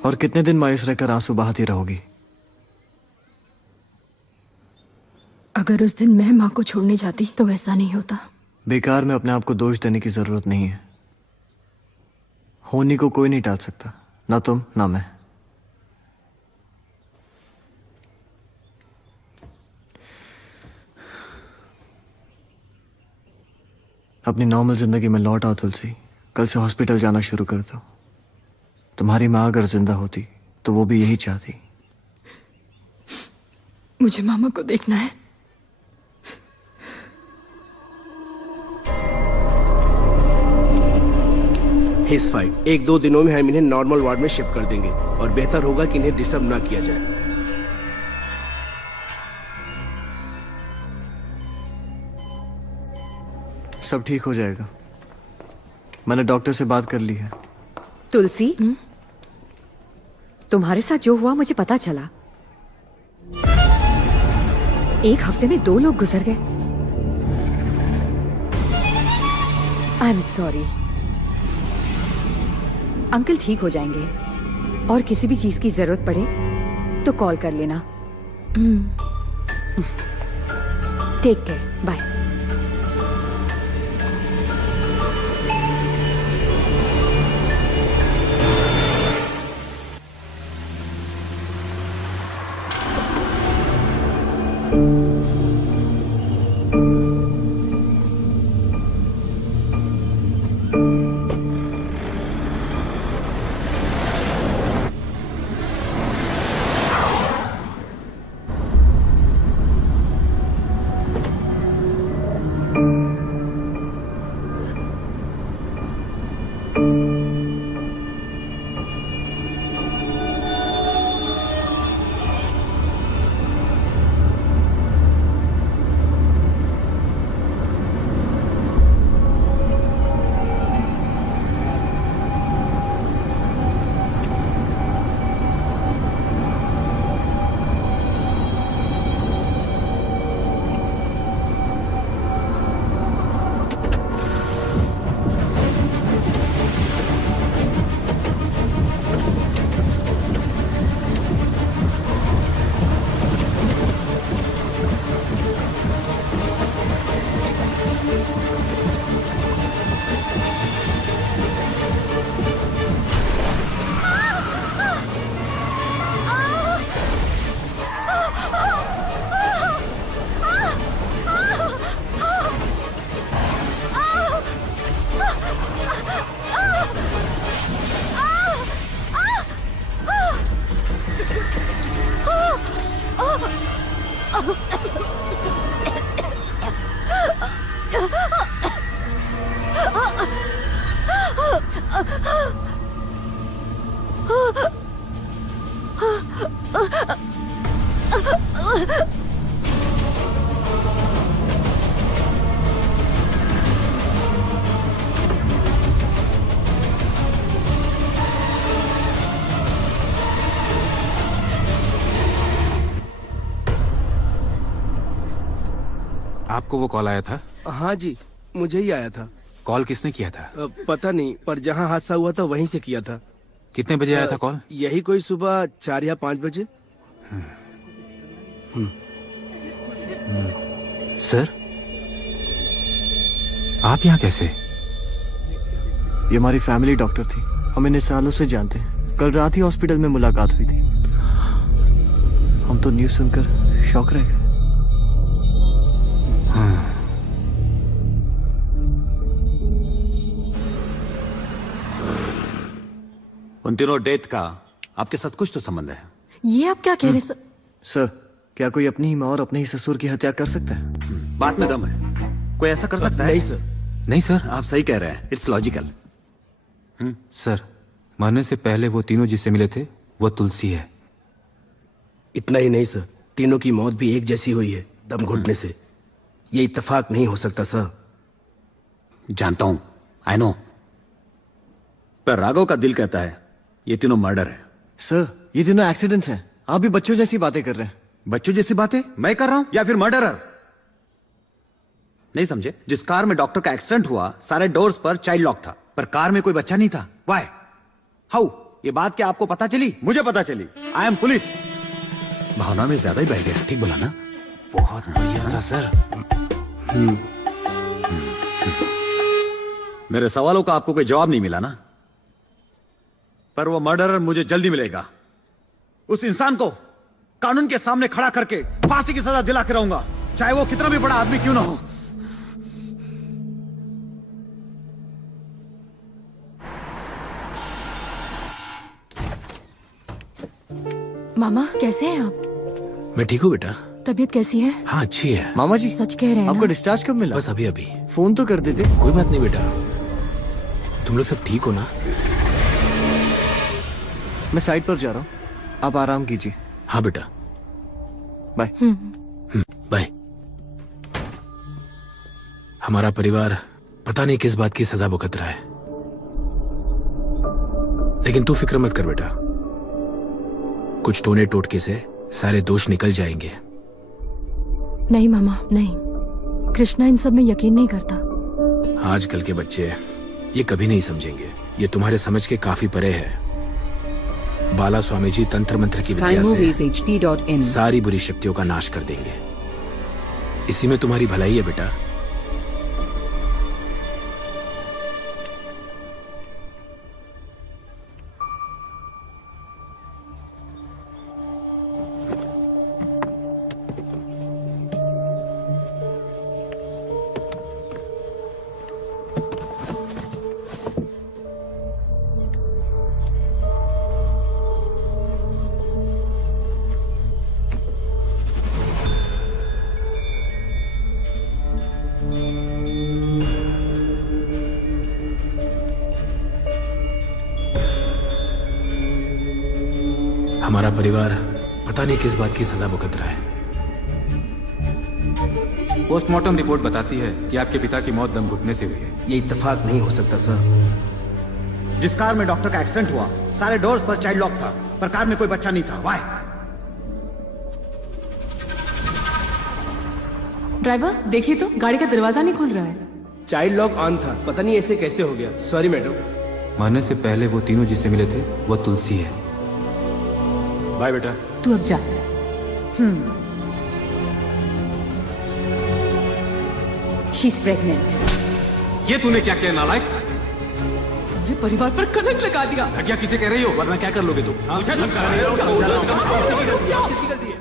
और कितने दिन मायूस रहकर आंसू बहाती रहोगी? अगर उस दिन मैं माँ को छोड़ने जाती तो ऐसा नहीं होता। बेकार में अपने आप को दोष देने की जरूरत नहीं है। होनी को कोई नहीं टाल सकता, ना तुम ना मैं। अपनी नॉर्मल जिंदगी में लौट आओ तुलसी। कल से हॉस्पिटल जाना शुरू कर दो। तुम्हारी माँ अगर जिंदा होती तो वो भी यही चाहती। मुझे मामा को देखना है। He's fine। 1-2 दिनों में हम इन्हें नॉर्मल वार्ड में शिफ्ट कर देंगे और बेहतर होगा कि इन्हें डिस्टर्ब ना किया जाए। सब ठीक हो जाएगा। मैंने डॉक्टर से बात कर ली है। तुलसी, तुम्हारे साथ जो हुआ मुझे पता चला। 1 हफ्ते में 2 लोग गुजर गए। I am sorry. अंकल ठीक हो जाएंगे और किसी भी चीज की जरूरत पड़े तो कॉल कर लेना। Take care, bye. आपको वो कॉल आया था? हाँ जी, मुझे ही आया था। कॉल किसने किया था? पता नहीं, पर जहाँ हादसा हुआ था वहीं से किया था। कितने बजे आया था कॉल? यही कोई सुबह 4 या 5 बजे। सर, आप यहाँ कैसे? ये हमारी फैमिली डॉक्टर थी, हम इन्हें सालों से जानते हैं। कल रात ही हॉस्पिटल में मुलाकात हुई थी। हम तो न्यूज़ सुनकर शॉक रह गए। उन तीनों डेथ का आपके साथ कुछ तो संबंध है। ये आप क्या कह रहे सर? सर, क्या कोई अपनी ही माँ और अपने ही ससुर की हत्या कर सकता है? बात में दम है। कोई ऐसा कर सकता है? नहीं सर। नहीं सर, आप सही कह रहे हैं। It's logical. सर, मरने से पहले वो तीनों जिससे मिले थे वो तुलसी है। इतना ही नहीं सर, तीनों की मौत भी एक जैसी हुई है, दम घुटने से। ये इत्तेफाक नहीं हो सकता सर। जानता हूं, आई नो, पर राघव का दिल कहता है ये तीनों मर्डर है। सर, ये तीनों एक्सीडेंट्स हैं। आप भी बच्चों जैसी बातें कर रहे हैं। बच्चों जैसी बातें मैं कर रहा हूं या फिर मर्डरर? नहीं समझे? जिस कार में डॉक्टर का एक्सीडेंट हुआ सारे डोर्स पर चाइल्ड लॉक था, पर कार में कोई बच्चा नहीं था। वाई? हाउ? ये बात क्या आपको पता चली? मुझे पता चली। I am police. भावना में ज्यादा ही बह गया। ठीक बोला ना? बहुत बढ़िया था सर। मेरे सवालों का आपको कोई जवाब नहीं मिला ना? पर वो मर्डरर मुझे जल्दी मिलेगा। उस इंसान को कानून के सामने खड़ा करके फांसी की सजा दिला के रहूंगा, चाहे वो कितना भी बड़ा आदमी क्यों ना हो। मामा कैसे हैं आप? मैं ठीक हूँ बेटा। तबीयत कैसी है? हाँ अच्छी है। मामा जी, सच कह रहे हैं आपको ना? डिस्चार्ज कब मिला? बस अभी अभी। फोन तो कर देते। कोई बात नहीं बेटा, तुम लोग सब ठीक हो ना? मैं साइड पर जा रहा हूँ, आप आराम कीजिए। हाँ बेटा, बाय। बाय। हमारा परिवार पता नहीं किस बात की सजा भुगत रहा है, लेकिन तू फिक्र मत कर बेटा, कुछ टोने टोटके से सारे दोष निकल जाएंगे। नहीं मामा, नहीं। कृष्णा इन सब में यकीन नहीं करता। आजकल के बच्चे ये कभी नहीं समझेंगे। ये तुम्हारे समझ के काफी परे है। बाला स्वामी जी तंत्र मंत्र की विद्या से सारी बुरी शक्तियों का नाश कर देंगे। इसी में तुम्हारी भलाई है बेटा। हमारा परिवार पता नहीं किस बात की सजा भुगत रहा है। पोस्टमार्टम रिपोर्ट बताती है कि आपके पिता की मौत दम घुटने से हुई है। ये इत्तेफाक नहीं हो सकता सर। जिस कार में डॉक्टर का एक्सीडेंट हुआ सारे डोर्स पर चाइल्ड लॉक था, पर कार में कोई बच्चा नहीं था। वाई? ड्राइवर देखिए तो, गाड़ी का दरवाजा नहीं खुल रहा है। चाइल्ड लॉक ऑन था, पता नहीं ऐसे कैसे हो गया। Sorry madam. मरने से पहले वो तीनों जिससे मिले थे वो तुलसी है। बाय बेटा। तू अब जा। She's pregnant. ये तूने क्या किया नालायक? मुझे परिवार पर कलंक लगा दिया। क्या किसे कह रही हो? वरना क्या कर लोगे तुम? मुझे धमका रहे हो? किसकी गलती है?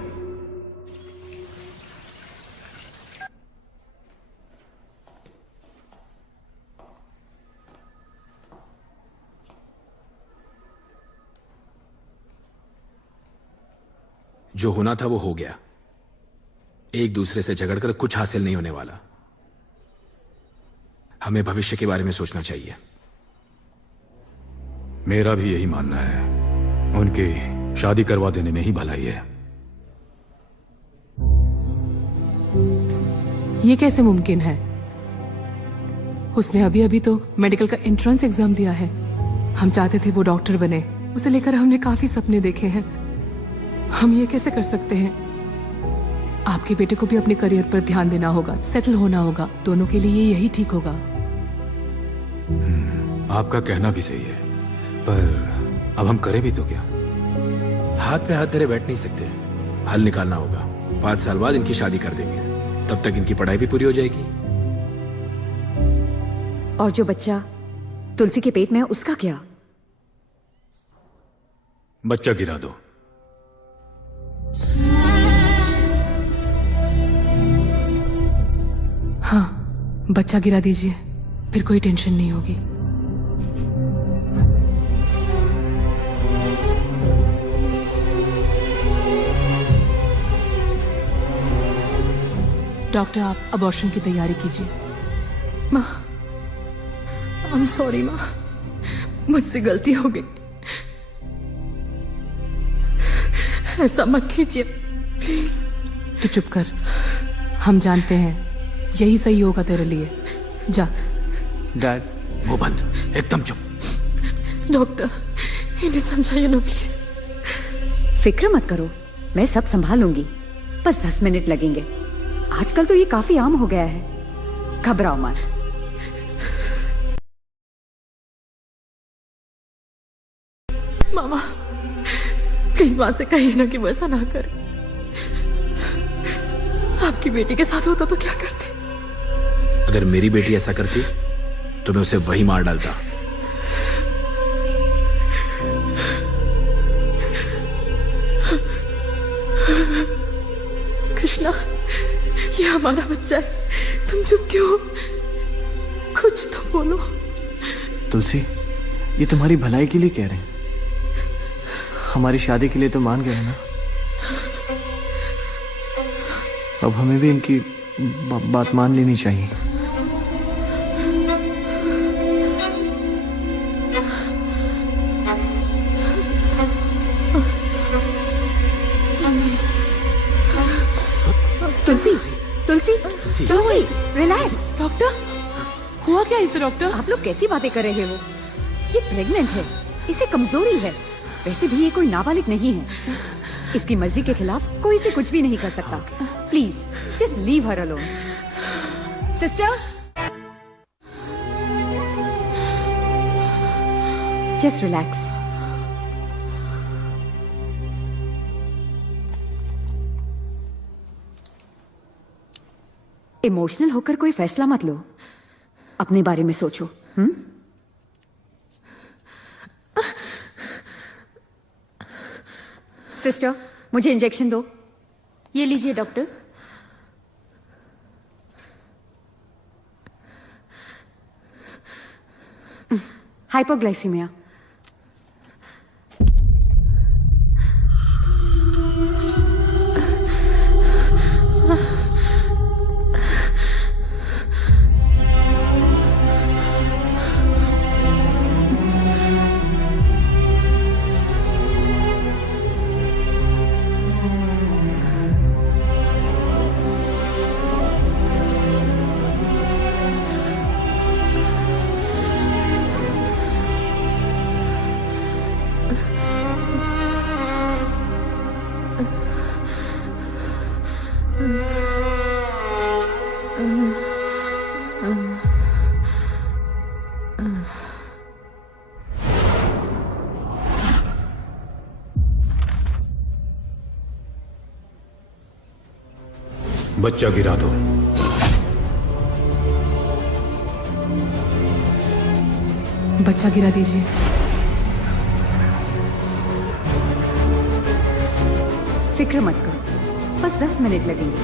जो होना था वो हो गया। एक दूसरे से झगड़कर कुछ हासिल नहीं होने वाला। हमें भविष्य के बारे में सोचना चाहिए। मेरा भी यही मानना है। उनकी शादी करवा देने में ही भलाई है। ये कैसे मुमकिन है? उसने अभी अभी तो मेडिकल का एंट्रेंस एग्जाम दिया है। हम चाहते थे वो डॉक्टर बने। उसे लेकर हमने काफी सपने देखे हैं। हम ये कैसे कर सकते हैं? आपके बेटे को भी अपने करियर पर ध्यान देना होगा, सेटल होना होगा। दोनों के लिए यही ठीक होगा। आपका कहना भी सही है, पर अब हम करें भी तो क्या? हाथ पे हाथ धरे बैठ नहीं सकते। हल निकालना होगा। 5 साल बाद इनकी शादी कर देंगे। तब तक इनकी पढ़ाई भी पूरी हो जाएगी। और जो बच्चा तुलसी के पेट में है उसका क्या? बच्चा गिरा दो। हाँ, बच्चा गिरा दीजिए, फिर कोई टेंशन नहीं होगी। डॉक्टर आप अबॉर्शन की तैयारी कीजिए। माँ, आई एम सॉरी माँ, मुझसे गलती हो गई। ऐसा मत कीजिए प्लीज। तू चुप कर, हम जानते हैं यही सही होगा तेरे लिए। जा। डैड, वो बंद, एकदम चुप। डॉक्टर, इन्हें समझाइए ना प्लीज। फिक्र मत करो, मैं सब संभालूंगी। बस 10 मिनट लगेंगे। आजकल तो ये काफी आम हो गया है, घबराओ मत। मामा, प्लीज माँ से कहिए ना कि वो ऐसा ना करे। आपकी बेटी के साथ होता तो क्या करते? अगर मेरी बेटी ऐसा करती तो मैं उसे वही मार डालता। कृष्णा, ये हमारा बच्चा है, तुम चुप क्यों हो? कुछ तो बोलो। तुलसी, ये तुम्हारी भलाई के लिए कह रहे हैं। हमारी शादी के लिए तो मान गए ना। अब हमें भी इनकी बात मान लेनी चाहिए। तुलसी, तुलसी, तुलसी, रिलैक्स। डॉक्टर, हुआ क्या इसे? डॉक्टर, आप लोग कैसी बातें कर रहे हो? ये प्रेग्नेंट है, इसे कमजोरी है। वैसे भी ये कोई नाबालिग नहीं है। इसकी मर्जी के खिलाफ कोई इसे कुछ भी नहीं कर सकता। Please just leave her alone. Sister, just relax. Emotional होकर कोई फैसला मत लो, अपने बारे में सोचो। सिस्टर, मुझे इंजेक्शन दो। ये लीजिए डॉक्टर। हाइपोग्लाइसीमिया। बच्चा गिरा दो। बच्चा गिरा दीजिए। फिक्र मत करो, बस 10 मिनट लगेंगे।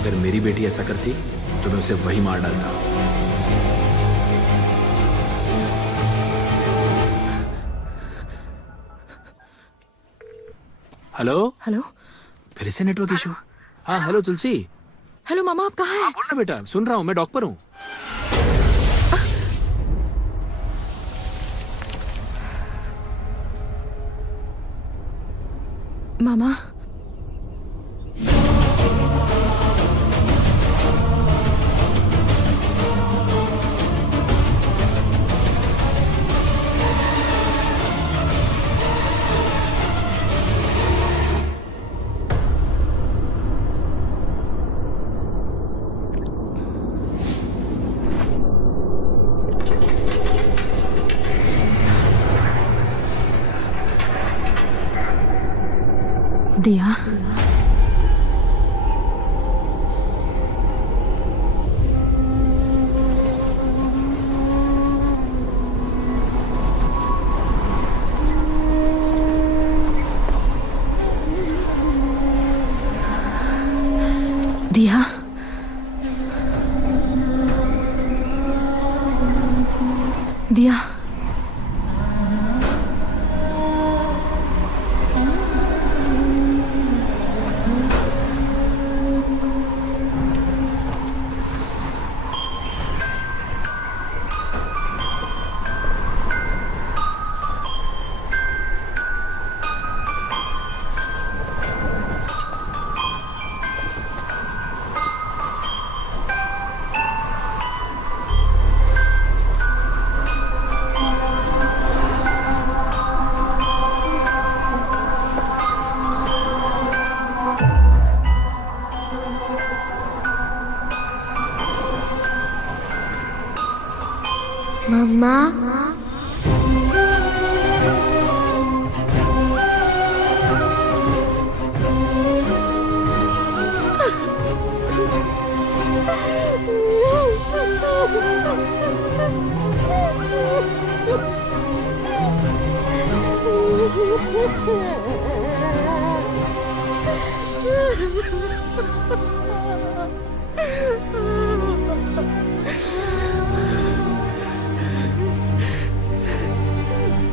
अगर मेरी बेटी ऐसा करती तो मैं उसे वही मार डालता। हेलो हेलो, फिर से नेटवर्क इशू। हाँ हेलो तुलसी। हेलो मामा, आप कहाँ हैं? बोल ना बेटा, सुन रहा हूँ, मैं डॉक्टर हूँ। मामा, दिया, दिया, दिया। मम्मा।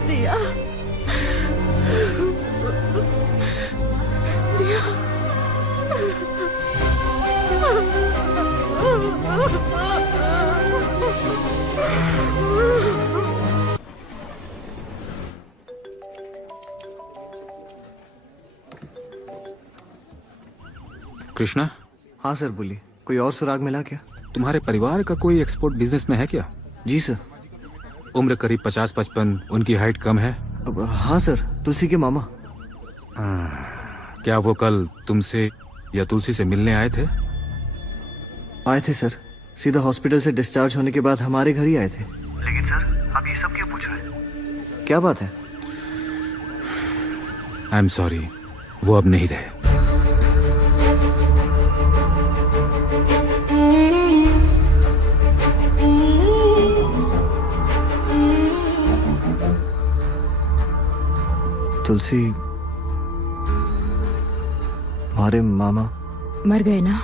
दिया, दिया। कृष्णा। हाँ सर बोलिए, कोई और सुराग मिला क्या? तुम्हारे परिवार का कोई एक्सपोर्ट बिजनेस में है क्या? जी सर। उम्र करीब 50-55, उनकी हाइट कम है? हाँ सर, तुलसी के मामा। क्या वो कल तुमसे या तुलसी से मिलने आए थे? आए थे सर, सीधा हॉस्पिटल से डिस्चार्ज होने के बाद हमारे घर ही आए थे। लेकिन सर आप ये सब क्यों पूछ रहे हैं? क्या बात है? आई एम सॉरी, वो अब नहीं रहे। तुलसी, हमारे मामा मर गए ना?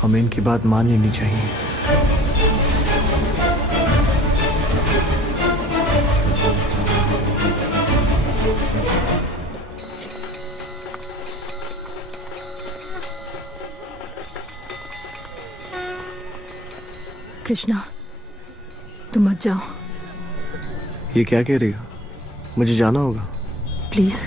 हमें इनकी बात मान लेनी चाहिए। कृष्णा, तुम मत जाओ। ये क्या कह रही हो? मुझे जाना होगा। प्लीज।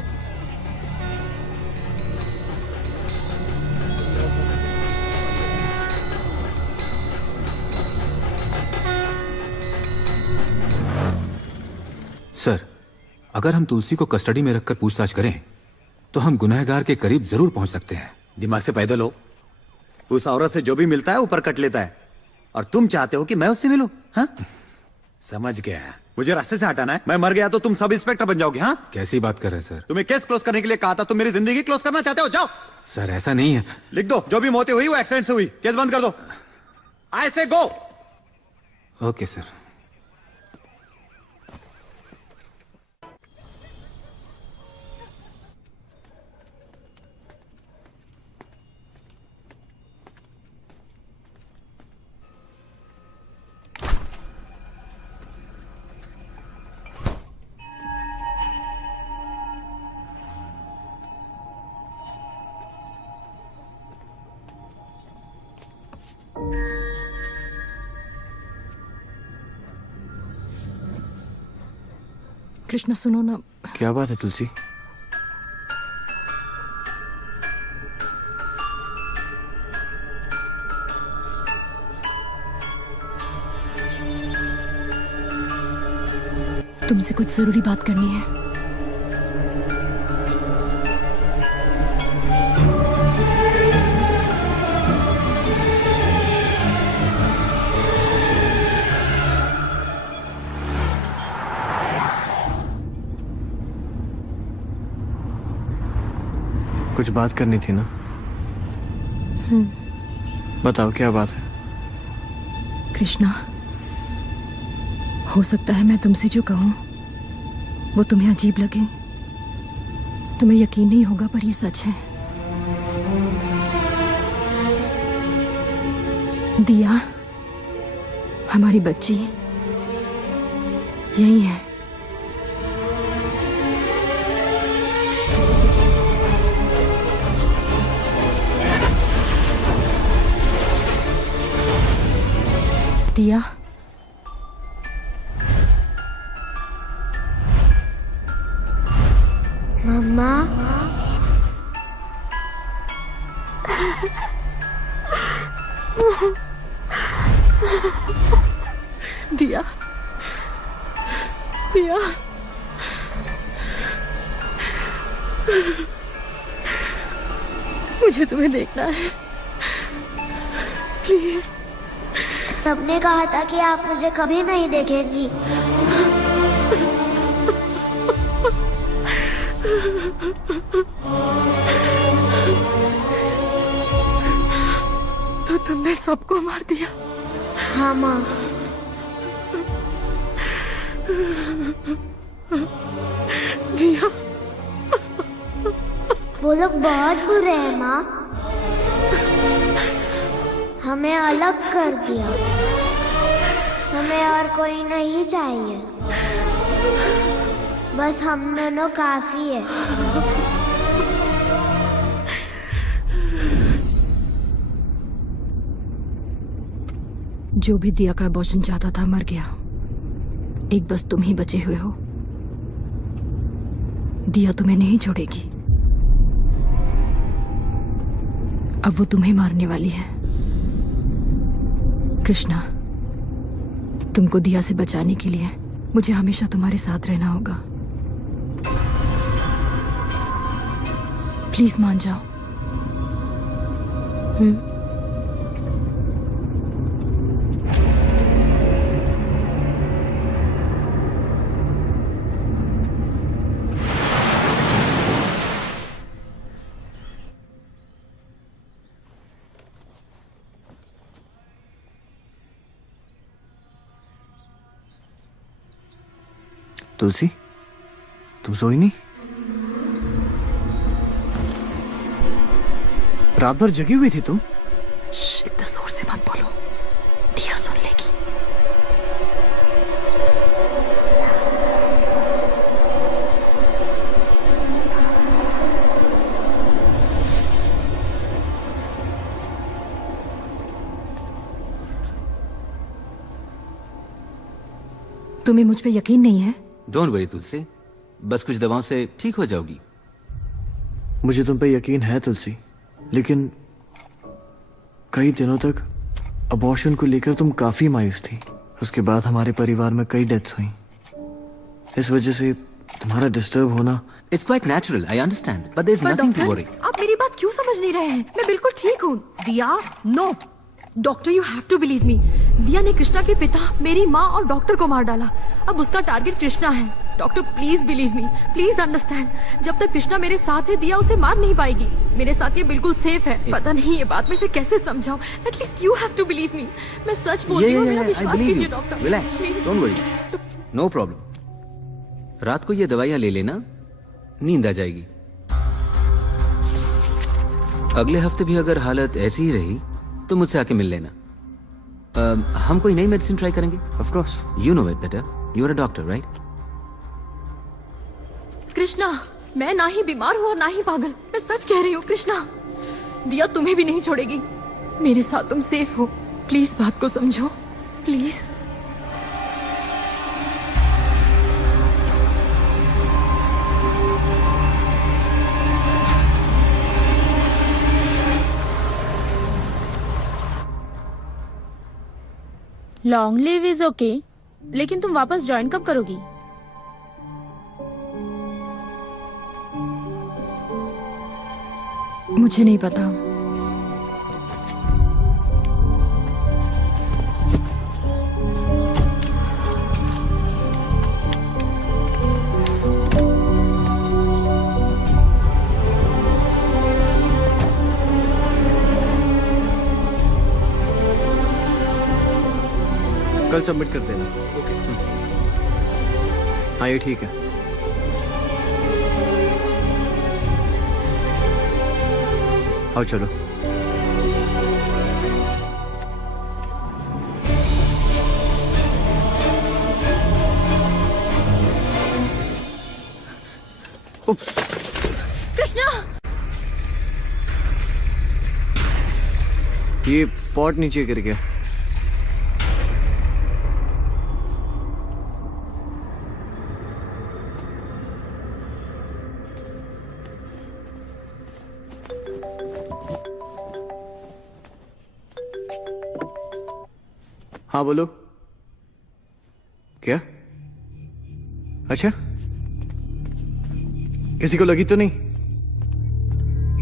सर, अगर हम तुलसी को कस्टडी में रखकर पूछताछ करें तो हम गुनहगार के करीब जरूर पहुंच सकते हैं। दिमाग से पैदल हो। उस औरत से जो भी मिलता है ऊपर कट लेता है, और तुम चाहते हो कि मैं उससे मिलूं? हाँ? समझ गया। मुझे रास्ते से हटाना है। मैं मर गया तो तुम सब इंस्पेक्टर बन जाओगे। हाँ? कैसी बात कर रहे हैं सर? तुम्हें केस क्लोज करने के लिए कहा था, तुम मेरी जिंदगी क्लोज करना चाहते हो? जाओ। सर ऐसा नहीं है। लिख दो, जो भी मौतें हुई वो एक्सीडेंट से हुई। केस बंद कर दो। आई से गो। Okay sir. कृष्णा सुनो ना। क्या बात है तुलसी? तुमसे कुछ जरूरी बात करनी है। कुछ बात करनी थी ना? बताओ क्या बात है? कृष्णा, हो सकता है मैं तुमसे जो कहूं वो तुम्हें अजीब लगे, तुम्हें यकीन नहीं होगा, पर ये सच है। दिया, हमारी बच्ची यही है। दिया, मम्मा। दिया, दिया, मुझे तुम्हें देखना है, प्लीज। सबने कहा था कि आप मुझे कभी नहीं देखेंगी। तो तुमने सबको मार दिया? हाँ माँ। दिया, वो लोग बहुत बुरे हैं माँ, हमें अलग कर दिया। हमें और कोई नहीं चाहिए, बस हम दोनों काफी है। जो भी दिया का अबॉर्शन चाहता था मर गया, एक बस तुम ही बचे हुए हो। दिया तुम्हें नहीं छोड़ेगी, अब वो तुम्हें मारने वाली है। कृष्णा, तुमको दिया से बचाने के लिए मुझे हमेशा तुम्हारे साथ रहना होगा। प्लीज मान जाओ। तुलसी, तुम सोई नहीं? रात भर जगी हुई थी तुम? इतना जोर से मत बोलो, दिया सुन लेगी। तुम्हें मुझ पे यकीन नहीं है? डोंट वरी तुलसी, बस कुछ दवाओं से ठीक हो जाओगी। मुझे तुम पे यकीन है तुलसी, लेकिन कई दिनों तक अबॉर्शन को लेकर तुम काफी मायूस थी। उसके बाद हमारे परिवार में कई डेथ्स हुई। इस वजह से तुम्हारा डिस्टर्ब होना it's quite natural, I understand, but there is nothing to worry. आप मेरी बात क्यों समझ नहीं रहे हैं? मैं बिल्कुल ठीक हूँ। Diya, no doctor, you have to believe me. Diya ने कृष्णा के पिता, मेरी माँ और डॉक्टर को मार डाला। अब उसका टारगेट कृष्णा है। Doctor please believe me, please understand. जब तक कृष्णा मेरे साथ है, दिया उसे मार नहीं पाएगी। मेरे साथ ये बिल्कुल सेफ है। पता नहीं ये बात में से कैसे समझाऊं। At least you have to believe me. मैं सच बोल रही हूँ, मेरा विश्वास कीजिए doctor. Relax, don't worry, no problem. रात को ये दवाइयां ले लेना, नींद आ जाएगी। अगले हफ्ते भी अगर हालत ऐसी ही रही तो मुझसे आके मिल लेना। हम कोई नई मेडिसिन ट्राई करेंगे। Of course, you know it better, you are a doctor right? Krishna, मैं ना ही बीमार हूँ और ना ही पागल। मैं सच कह रही हूँ कृष्णा, दिया तुम्हें भी नहीं छोड़ेगी। मेरे साथ तुम सेफ हो। प्लीज बात को समझो, please. Long live is okay, लेकिन तुम वापस ज्वाइन कब करोगी? मुझे नहीं पता। कल सबमिट कर देना। ओके। हाँ, ये ठीक है। आओ चलो। कृष्णा, ये पॉट नीचे गिर गया। हाँ बोलो। क्या? अच्छा, किसी को लगी तो नहीं?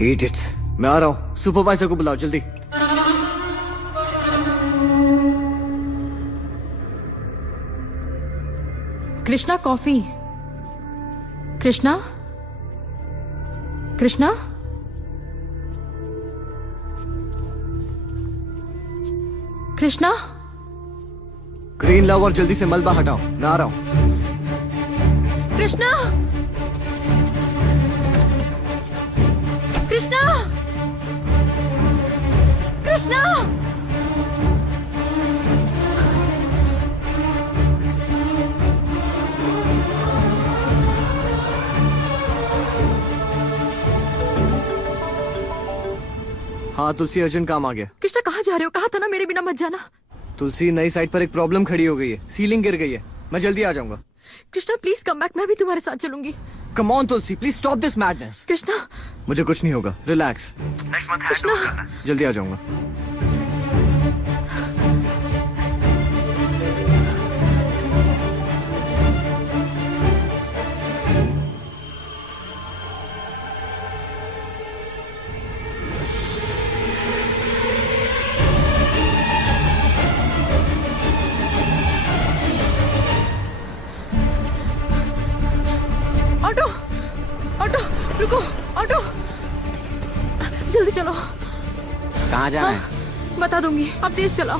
Idiots। मैं आ रहा हूं, सुपरवाइजर को बुलाओ जल्दी। Krishna coffee. Krishna, Krishna, Krishna. Green love और जल्दी से मलबा हटाओ, मैं आ रहा हूं। कृष्णा, कृष्णा, कृष्णा। हाँ तुलसी, अर्जेंट काम आ गया। कृष्णा कहाँ जा रहे हो? कहा था ना मेरे बिना मत जाना। तुलसी, नई साइट पर एक प्रॉब्लम खड़ी हो गई है, सीलिंग गिर गई है, मैं जल्दी आ जाऊंगा। कृष्णा प्लीज कम बैक, मैं भी तुम्हारे साथ चलूंगी। Come on Tulsi, please stop this madness. Krishna, मुझे कुछ नहीं होगा, रिलैक्स। कृष्णा, जल्दी आ जाऊंगा। ऑटो, ऑटो, रुको, ऑटो, जल्दी चलो। कहाँ जाना है? बता दूंगी, आप तेज चलाओ।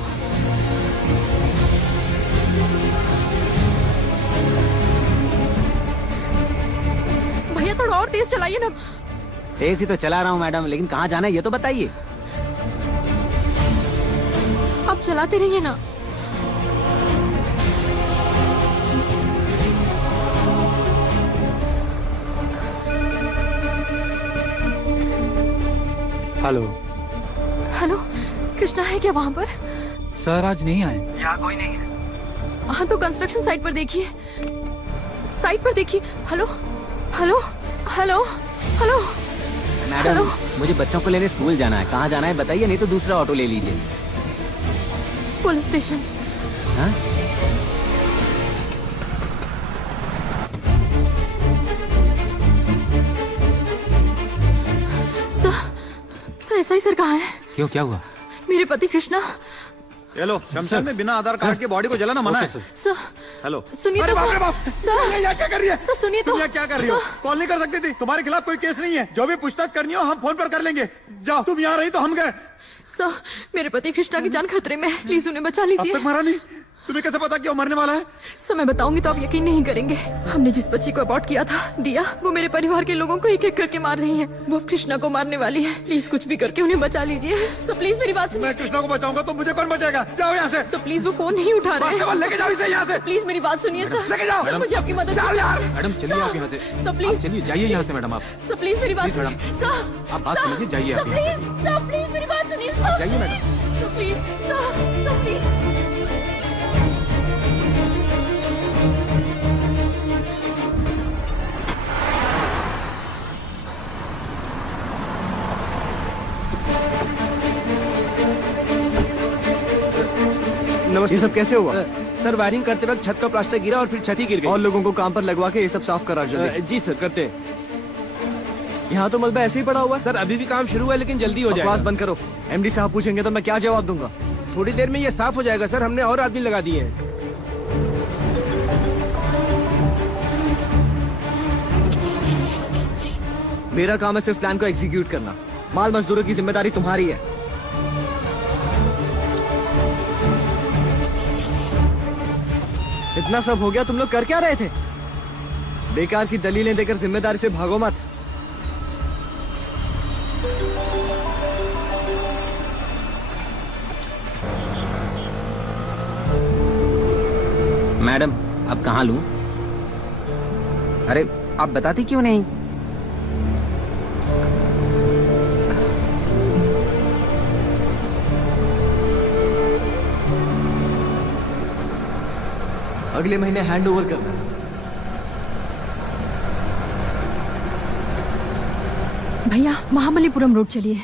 भैया थोड़ा और तेज चलाइए ना। तेज ही तो चला रहा हूँ मैडम, लेकिन कहाँ जाना है ये तो बताइए। आप चलाते रहिए ना। हेलो। हेलो, कृष्णा है क्या वहाँ पर? सर आज नहीं आए। यहाँ कोई नहीं है। हाँ तो कंस्ट्रक्शन साइट पर देखिए, साइट पर देखिए। Hello, hello, hello, hello. Madam, मुझे बच्चों को लेने स्कूल जाना है, कहाँ जाना है बताइए, नहीं तो दूसरा ऑटो ले लीजिए। Police station. हाँ? ऐसा ही सर कहाँ है? क्यों, क्या हुआ? मेरे पति कृष्णा। हेलो, शमशान में बिना आधार कार्ड के बॉडी को जलाना मना है। सर, हेलो, सुनिए तो बाप रे बाप, सर, यहाँ क्या कर रही है? सर सुनिए तो। क्या कर रही हो? कॉल नहीं कर सकती थी? तुम्हारे खिलाफ कोई केस नहीं है, जो भी पूछताछ करनी हो हम फोन पर कर लेंगे। जाओ, तुम यहाँ रही तो हम गए। सर, मेरे पति कृष्णा की जान खतरे में है, प्लीज उन्हें बचा लीजिए। अब तक मरा नहीं? तुम्हें कैसे पता कि वो मरने वाला है? सर मैं बताऊंगी तो आप यकीन नहीं करेंगे। हमने जिस बच्ची को अबॉर्ट किया था, दिया, वो मेरे परिवार के लोगों को एक एक करके मार रही है। वो कृष्णा को मारने वाली है, प्लीज कुछ भी करके उन्हें बचा लीजिए। सर प्लीज मेरी बात सुनिए। मैं कृष्णा को बचाऊंगा तो मुझे कौन बचाएगा? जाओ यहाँ से। सर प्लीज, वो फोन नहीं उठा रहे हैं। लेके जाओ इसे यहाँ से। प्लीज मेरी बात सुनिए सर। लेके जाओ। सर मुझे आपकी मदद। जाओ यार। मैडम चलिए आप यहाँ से। सर प्लीज चलिए, जाइए यहाँ से मैडम आप। सर प्लीज मेरी बात सुनिए। सर आप बात समझिए, जाइए आप। सर प्लीज मेरी बात सुनिए। सर जाइए madam. Sir please, sir please. नमस्ते। ये सब कैसे हुआ? सर वायरिंग करते वक्त छत का प्लास्टर गिरा और फिर छत ही गिर गई। और लोगों को काम पर लगवा के ये सब साफ करा जल्दी। जी सर, करते हैं। यहाँ तो मलबा ऐसे ही पड़ा हुआ है। सर अभी भी काम शुरू हुआ है, लेकिन जल्दी हो जाएगा। बकवास बंद करो। एमडी साहब पूछेंगे तो मैं क्या जवाब दूंगा? थोड़ी देर में ये साफ हो जाएगा सर, हमने और आदमी लगा दिए हैं। मेरा काम है सिर्फ प्लान को एग्जीक्यूट करना, माल मजदूरों की जिम्मेदारी तुम्हारी है। इतना सब हो गया, तुम लोग कर क्या रहे थे? बेकार की दलीलें देकर जिम्मेदारी से भागो मत। मैडम अब कहाँ लूं? अरे आप बताती क्यों नहीं? अगले महीने हैंड ओवर करना है। भैया महाबलीपुरम रोड चलिए।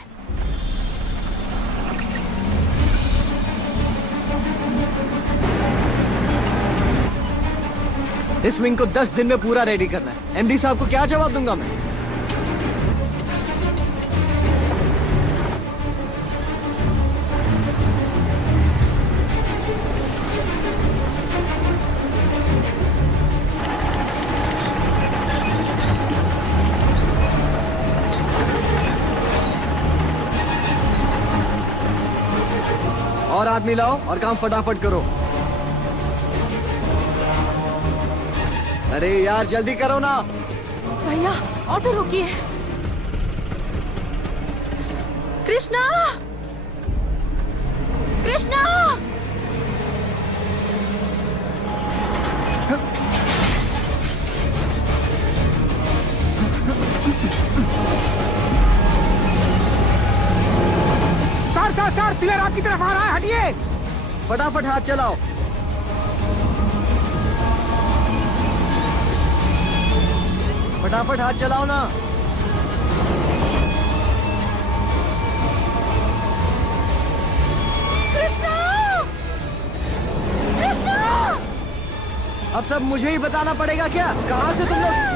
इस विंग को 10 दिन में पूरा रेडी करना है। एमडी साहब को क्या जवाब दूंगा मैं? और आदमी लाओ और काम फटाफट करो। अरे यार जल्दी करो ना। भैया ऑटो रोकिए। कृष्णा, कृष्णा! सर पिलर आपकी तरफ आ रहा है, हटिए। फटाफट हाथ चलाओ। फटाफट हाथ चलाओ ना। कृष्णा! कृष्णा! अब सब मुझे ही बताना पड़ेगा क्या? कहां से तुम लोग?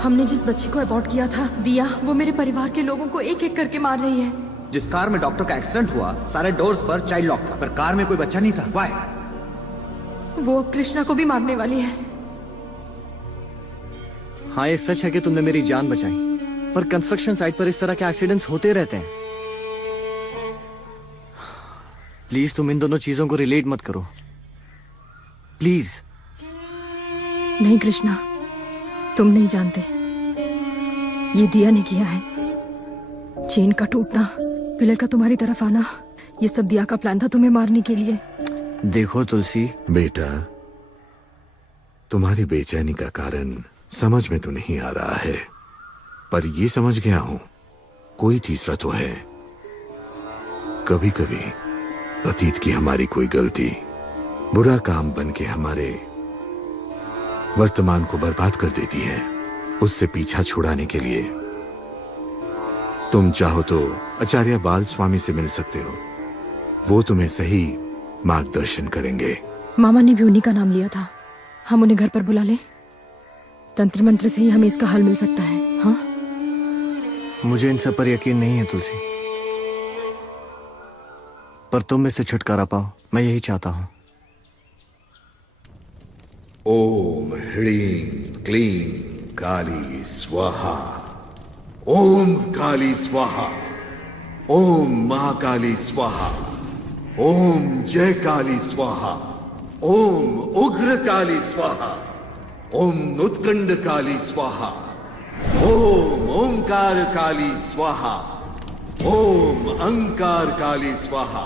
हमने जिस बच्ची को अबॉर्ट किया था दिया, वो मेरे परिवार के लोगों को एक एक करके मार रही है। जिस कार में डॉक्टर का एक्सीडेंट हुआ, सारे डोर्स पर चाइल्ड लॉक था, पर कार में कोई बच्चा नहीं था। वाई? वो अब कृष्णा को भी मारने वाली है। हाँ ये सच है कि तुमने मेरी जान बचाई, पर कंस्ट्रक्शन साइट पर इस तरह के एक्सीडेंट्स होते रहते हैं। प्लीज तुम इन दोनों चीजों को रिलेट मत करो, प्लीज। नहीं कृष्णा, तुम नहीं जानते, ये दिया ने किया है। चेन का टूटना, पिलर का तुम्हारी तरफ आना, ये सब दिया का प्लान था तुम्हें मारने के लिए। देखो तुलसी बेटा, तुम्हारी बेचैनी का कारण समझ में तो नहीं आ रहा है, पर ये समझ गया हूं कोई तीसरा तो है। कभी कभी अतीत की हमारी कोई गलती बुरा काम बन के हमारे वर्तमान को बर्बाद कर देती है। उससे पीछा छुड़ाने के लिए तुम चाहो तो आचार्य बाल स्वामी से मिल सकते हो, वो तुम्हें सही मार्गदर्शन करेंगे। मामा ने भी उन्हीं का नाम लिया था, हम उन्हें घर पर बुला लें? तंत्र मंत्र से ही हमें इसका हल मिल सकता है। हाँ, मुझे इन सब पर यकीन नहीं है तुलसी, पर तुम इससे छुटकारा पाओ, मैं यही चाहता हूं। ओम ह्रीं क्लीं काली स्वाहा। ओम काली स्वाहा। ओम महाकाली स्वाहा। ओम जय काली स्वाहा। ओम उग्र काली स्वाहा। ओम नुत्कंड काली स्वाहा। ओम ओंकार काली स्वाहा। ओम अंकार काली स्वाहा।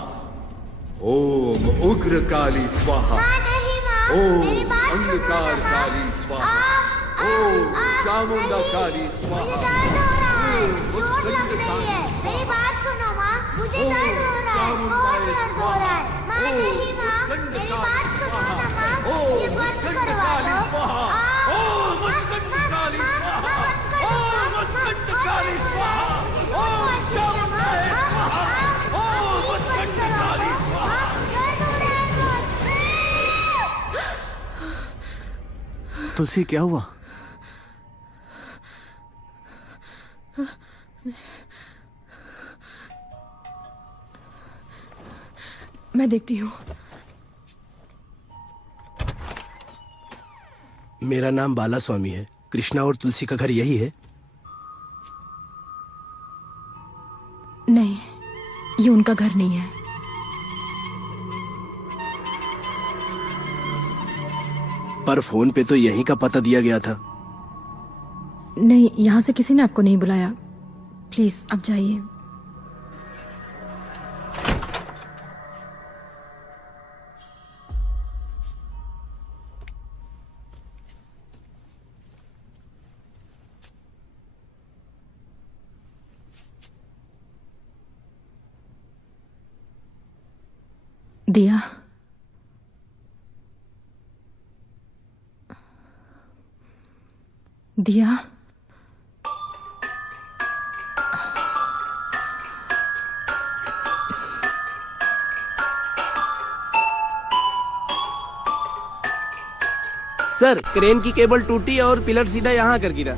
ओम उग्र काली स्वाहा। ओम अंधकार काली स्वाहा। ओम चामुंडा काली स्वाहा। चोट लग रही है, मेरी बात सुनो माँ, मुझे दर्द हो रहा है, बहुत दर्द हो रहा है। माँ नहीं माँ, मेरी बात सुनो ना माँ, ये बंद करवा दो। ओम मुचकंद काली स्वाहा। ओम मुचकंद काली स्वाहा। ओम चामुंडा स्वाहा। ओम मुचकंद काली स्वाहा। दर्द हो रहा है बहुत। तुलसी क्या हुआ? मैं देखती हूँ। मेरा नाम बाला स्वामी है। कृष्णा और तुलसी का घर यही है? नहीं, ये उनका घर नहीं है। पर फोन पे तो यहीं का पता दिया गया था। नहीं, यहाँ से किसी ने आपको नहीं बुलाया। प्लीज आप जाइए। दिया, दिया, सर क्रेन की केबल टूटी और पिलर सीधा यहाँ आकर गिरा।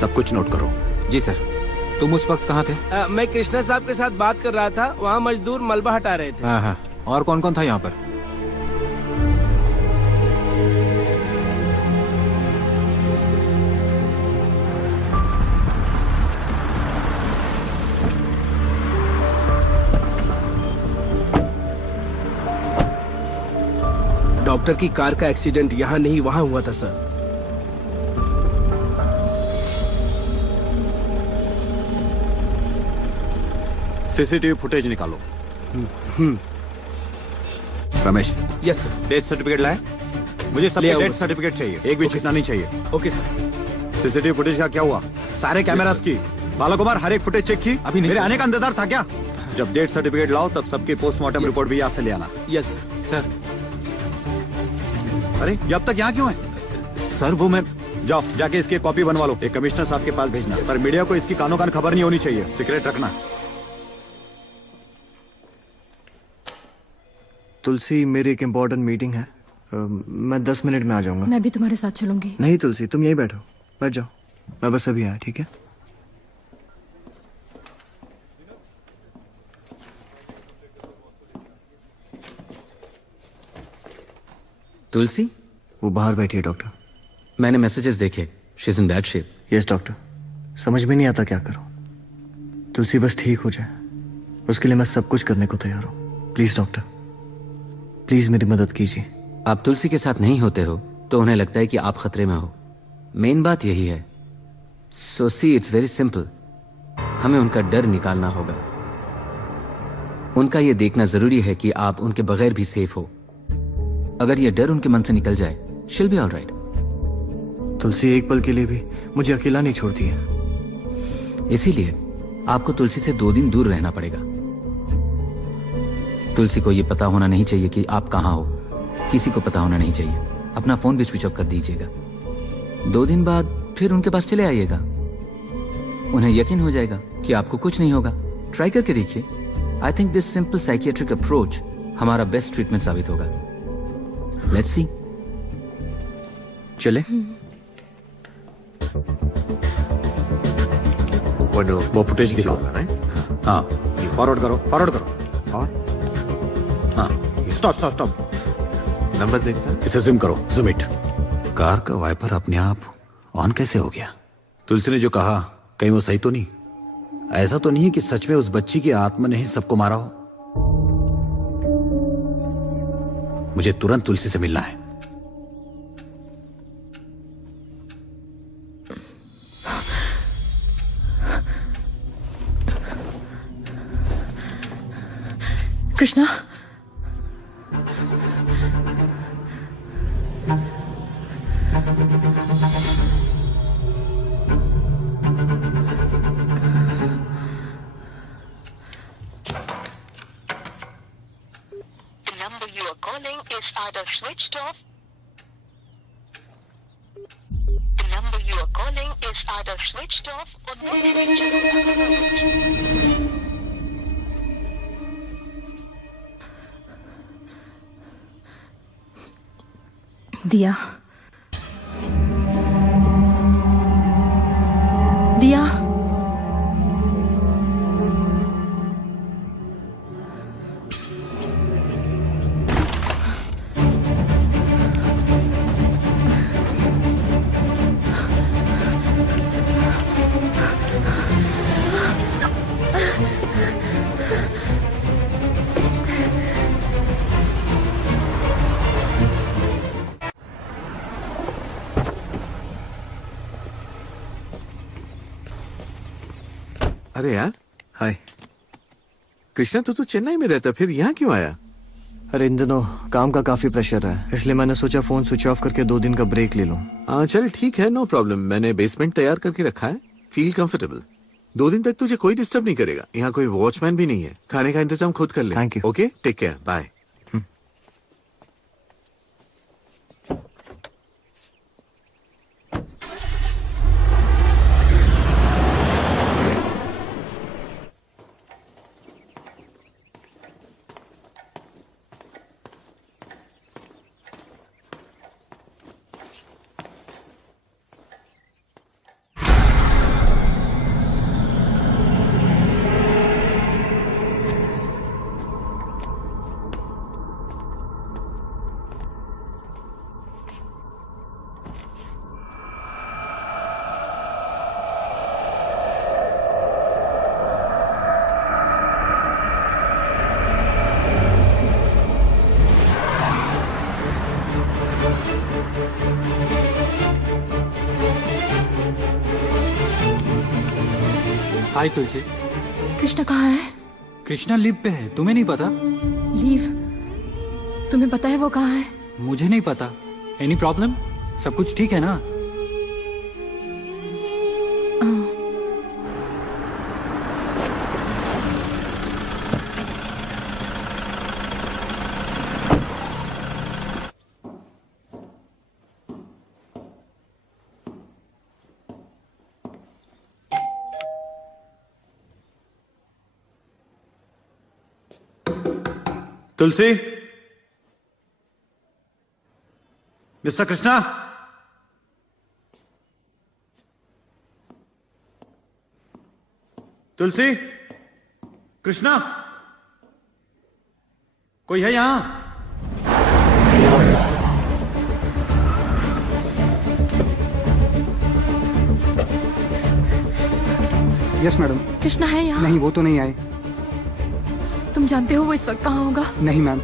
सब कुछ नोट करो। जी सर। तुम उस वक्त कहाँ थे? मैं कृष्णा साहब के साथ बात कर रहा था, वहाँ मजदूर मलबा हटा रहे थे। हाँ हाँ। और कौन कौन था यहाँ पर? डॉक्टर की कार का एक्सीडेंट यहाँ नहीं वहाँ हुआ था सर। सीसीटीवी फुटेज निकालो। Ramesh. Yes sir. Death certificate लाए? मुझे सबके डेथ सर्टिफिकेट चाहिए, एक भी छूटना नहीं चाहिए। Okay sir. सीसीटीवी फुटेज का क्या हुआ? सारे कैमरास की बाला कुमार हर एक फुटेज चेक की? अभी नहीं। मेरे आने का इंतजार था क्या? जब डेथ सर्टिफिकेट लाओ तब सबकी पोस्टमार्टम रिपोर्ट भी यहाँ से ले आना। Yes sir. अरे ये अब तक यहाँ क्यों है? सर वो मैं जाओ जाके इसकी कॉपी बनवा लो, एक कमिश्नर साहब के पास भेजना। पर मीडिया को इसकी कानों कान खबर नहीं होनी चाहिए, सीक्रेट रखना। तुलसी, मेरी एक इम्पोर्टेंट मीटिंग है, मैं 10 मिनट में आ जाऊंगा। मैं भी तुम्हारे साथ चलूंगी। नहीं तुलसी, तुम यहीं बैठो, बैठ जाओ, मैं बस अभी आया। ठीक है? तुलसी? वो बाहर बैठी है डॉक्टर। मैंने मैसेजेस देखे, she is in bad shape. Yes doctor, समझ में नहीं आता क्या करूं। तुलसी बस ठीक हो जाए, उसके लिए मैं सब कुछ करने को तैयार हूं। प्लीज डॉक्टर, प्लीज मेरी मदद कीजिए। आप तुलसी के साथ नहीं होते हो तो उन्हें लगता है कि आप खतरे में हो। मेन बात यही है। सो सी, इट्स वेरी सिंपल। हमें उनका डर निकालना होगा। उनका यह देखना जरूरी है कि आप उनके बगैर भी सेफ हो। अगर यह डर उनके मन से निकल जाए, she'll be all right। तुलसी एक पल के लिए भी मुझे अकेला नहीं छोड़ती है। इसीलिए आपको तुलसी से 2 दिन दूर रहना पड़ेगा। तुलसी को यह पता होना नहीं चाहिए कि आप कहां हो, किसी को पता होना नहीं चाहिए। अपना फोन भी स्विच ऑफ कर दीजिएगा। 2 दिन बाद फिर उनके पास चले आइएगा। उन्हें यकीन हो जाएगा कि आपको कुछ नहीं होगा। ट्राई करके देखिए। I think this simple psychiatric approach हमारा बेस्ट ट्रीटमेंट साबित होगा। Let's see. चले? वो फुटेज दिखाओ। हाँ, फॉरवर्ड करो, फॉरवर्ड करो। और हाँ, स्टॉप स्टॉप स्टॉप। नंबर देखना। इसे जूम करो, जूम इट। कार का वाइपर अपने आप ऑन कैसे हो गया? तुलसी ने जो कहा, कहीं वो सही तो नहीं? ऐसा तो नहीं है कि सच में उस बच्ची की आत्मा ने ही सबको मारा हो? मुझे तुरंत तुलसी से मिलना है। Krishna, switched off. The number you are calling is either switched off or not reachable. दिया, दिया, अरे यार, हाय। कृष्णा तो चेन्नई में रहता, फिर यहाँ क्यों आया? अरे इन दिनों काम का काफी प्रेशर है, इसलिए मैंने सोचा फोन स्विच ऑफ करके 2 दिन का ब्रेक ले लूं। चल ठीक है, नो प्रॉब्लम। मैंने बेसमेंट तैयार करके रखा है, फील कंफर्टेबल। 2 दिन तक तुझे कोई डिस्टर्ब नहीं करेगा। यहाँ कोई वॉचमैन भी नहीं है। खाने का इंतजाम खुद कर ले। Thank you. Okay, take care, bye. Hi Tulsi. Krishna कहाँ है? कृष्णा लीव पे है, तुम्हें नहीं पता? लीव? तुम्हें पता है वो कहाँ है? मुझे नहीं पता। Any problem? सब कुछ ठीक है ना? तुलसी, मिस्टर कृष्णा, तुलसी, कृष्णा, कोई है यहां? Yes madam. कृष्णा है यहाँ? नहीं, वो तो नहीं आए। तुम जानते हो वो इस वक्त कहाँ होगा? नहीं मैम।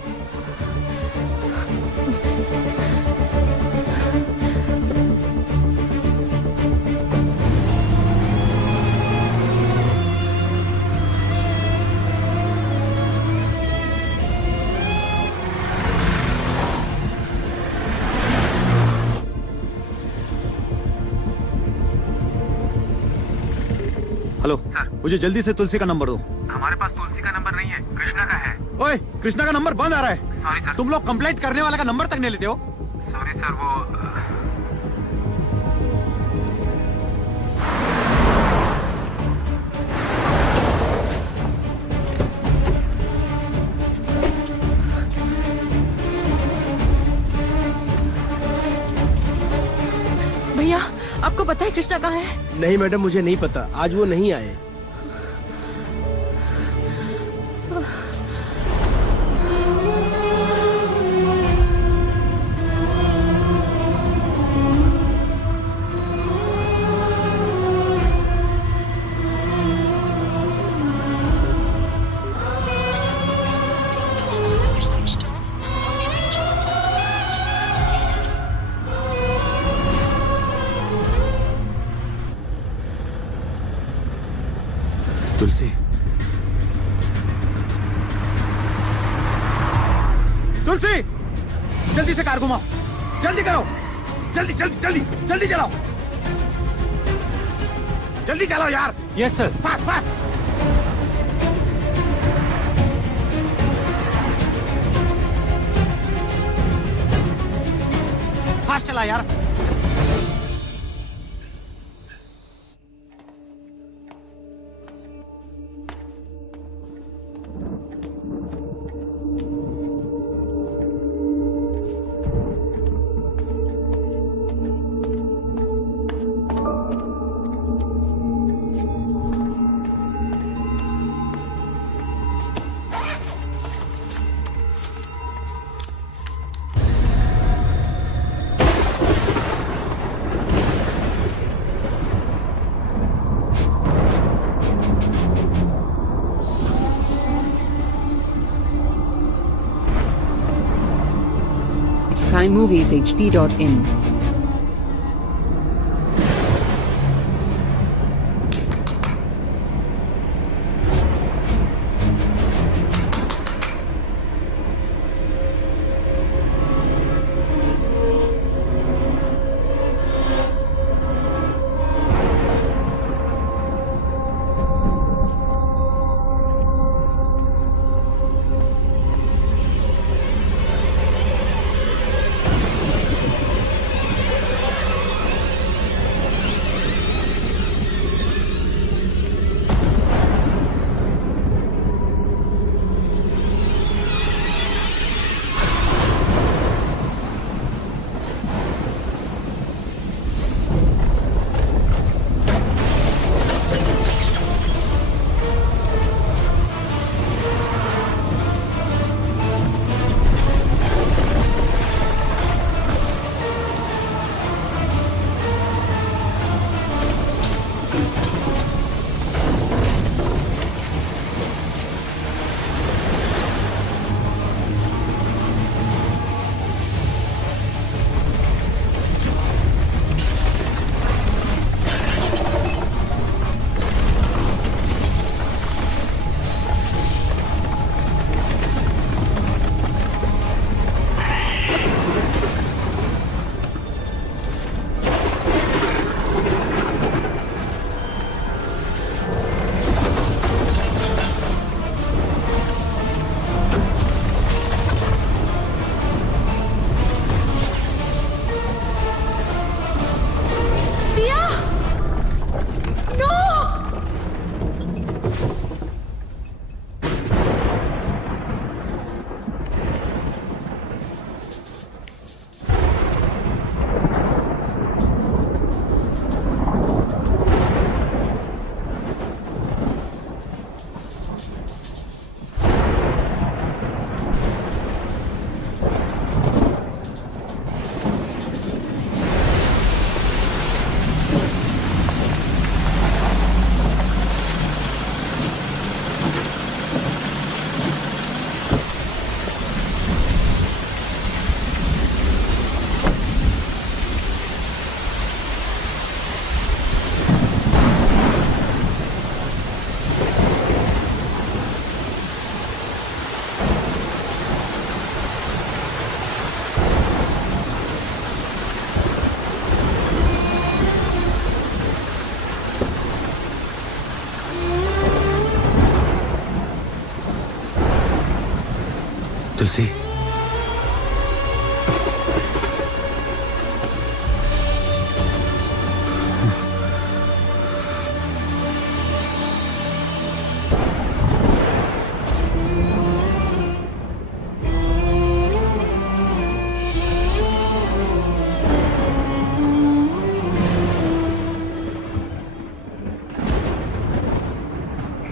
हेलो सर, मुझे जल्दी से तुलसी का नंबर दो। हमारे पास तुलसी का नंबर नहीं है, कृष्णा का है। ओए, कृष्णा का नंबर बंद आ रहा है। Sorry sir. तुम लोग कंप्लेंट करने वाले का नंबर तक नहीं लेते हो। सॉरी सर, वो भैया, आपको पता है कृष्णा कहाँ है? नहीं मैडम, मुझे नहीं पता। आज वो नहीं आए। तुलसी, तुलसी, जल्दी से कार घुमाओ, जल्दी करो, जल्दी जल्दी जल्दी जल्दी चलाओ, जल्दी चलाओ यार। Yes sir. Fast fast. Fast चला यार। SkyMoviesHD.in. खुशी।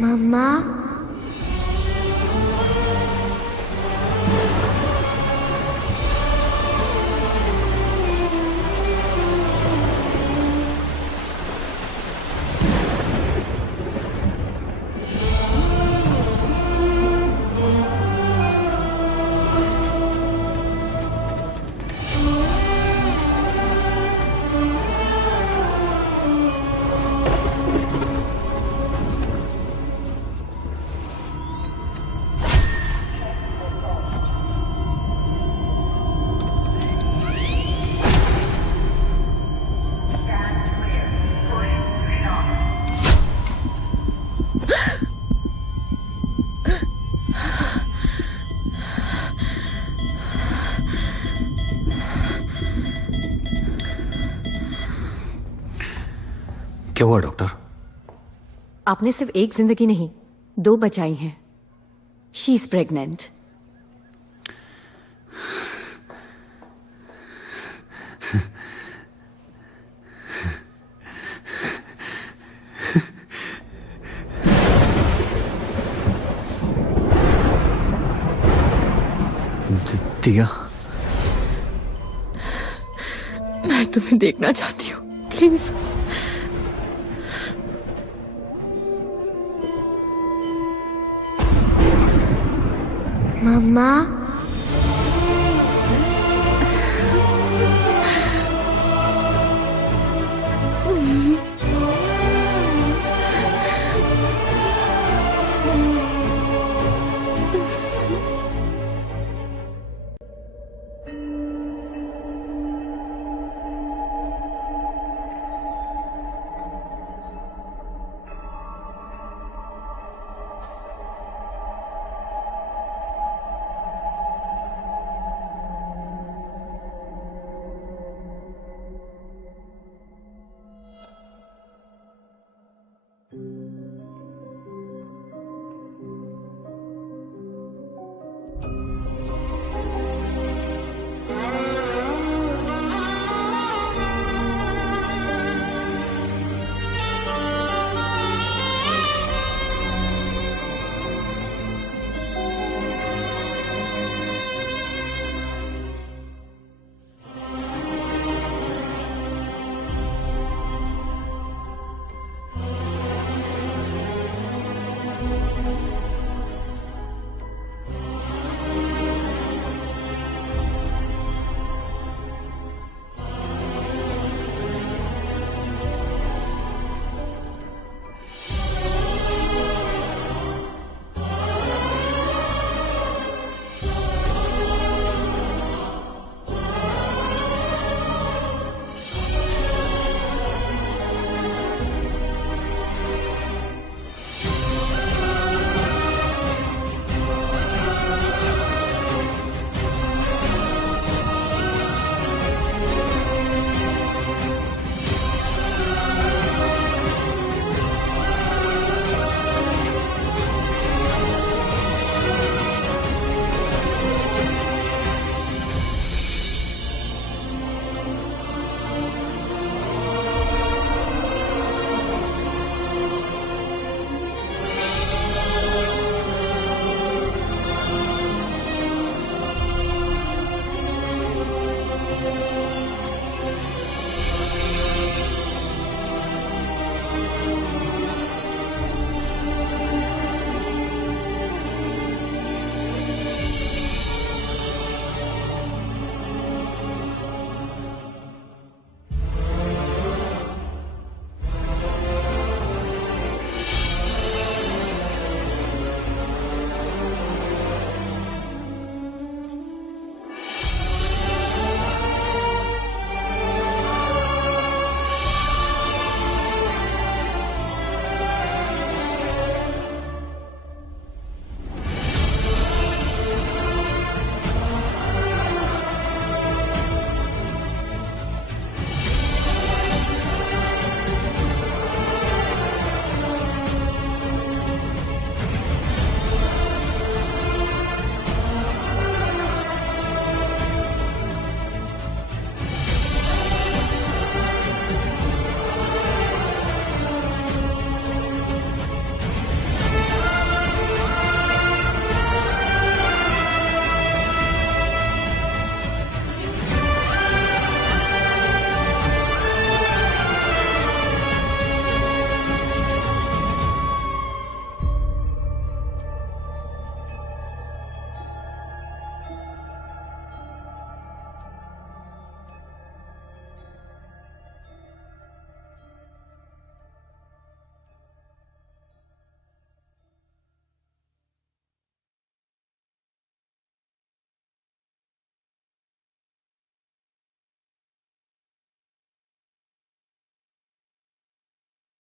मम्मा क्या हुआ डॉक्टर? आपने सिर्फ एक जिंदगी नहीं 2 बचाई हैं। She is pregnant. दिया, मैं तुम्हें देखना चाहती हूँ, प्लीज। मम्मा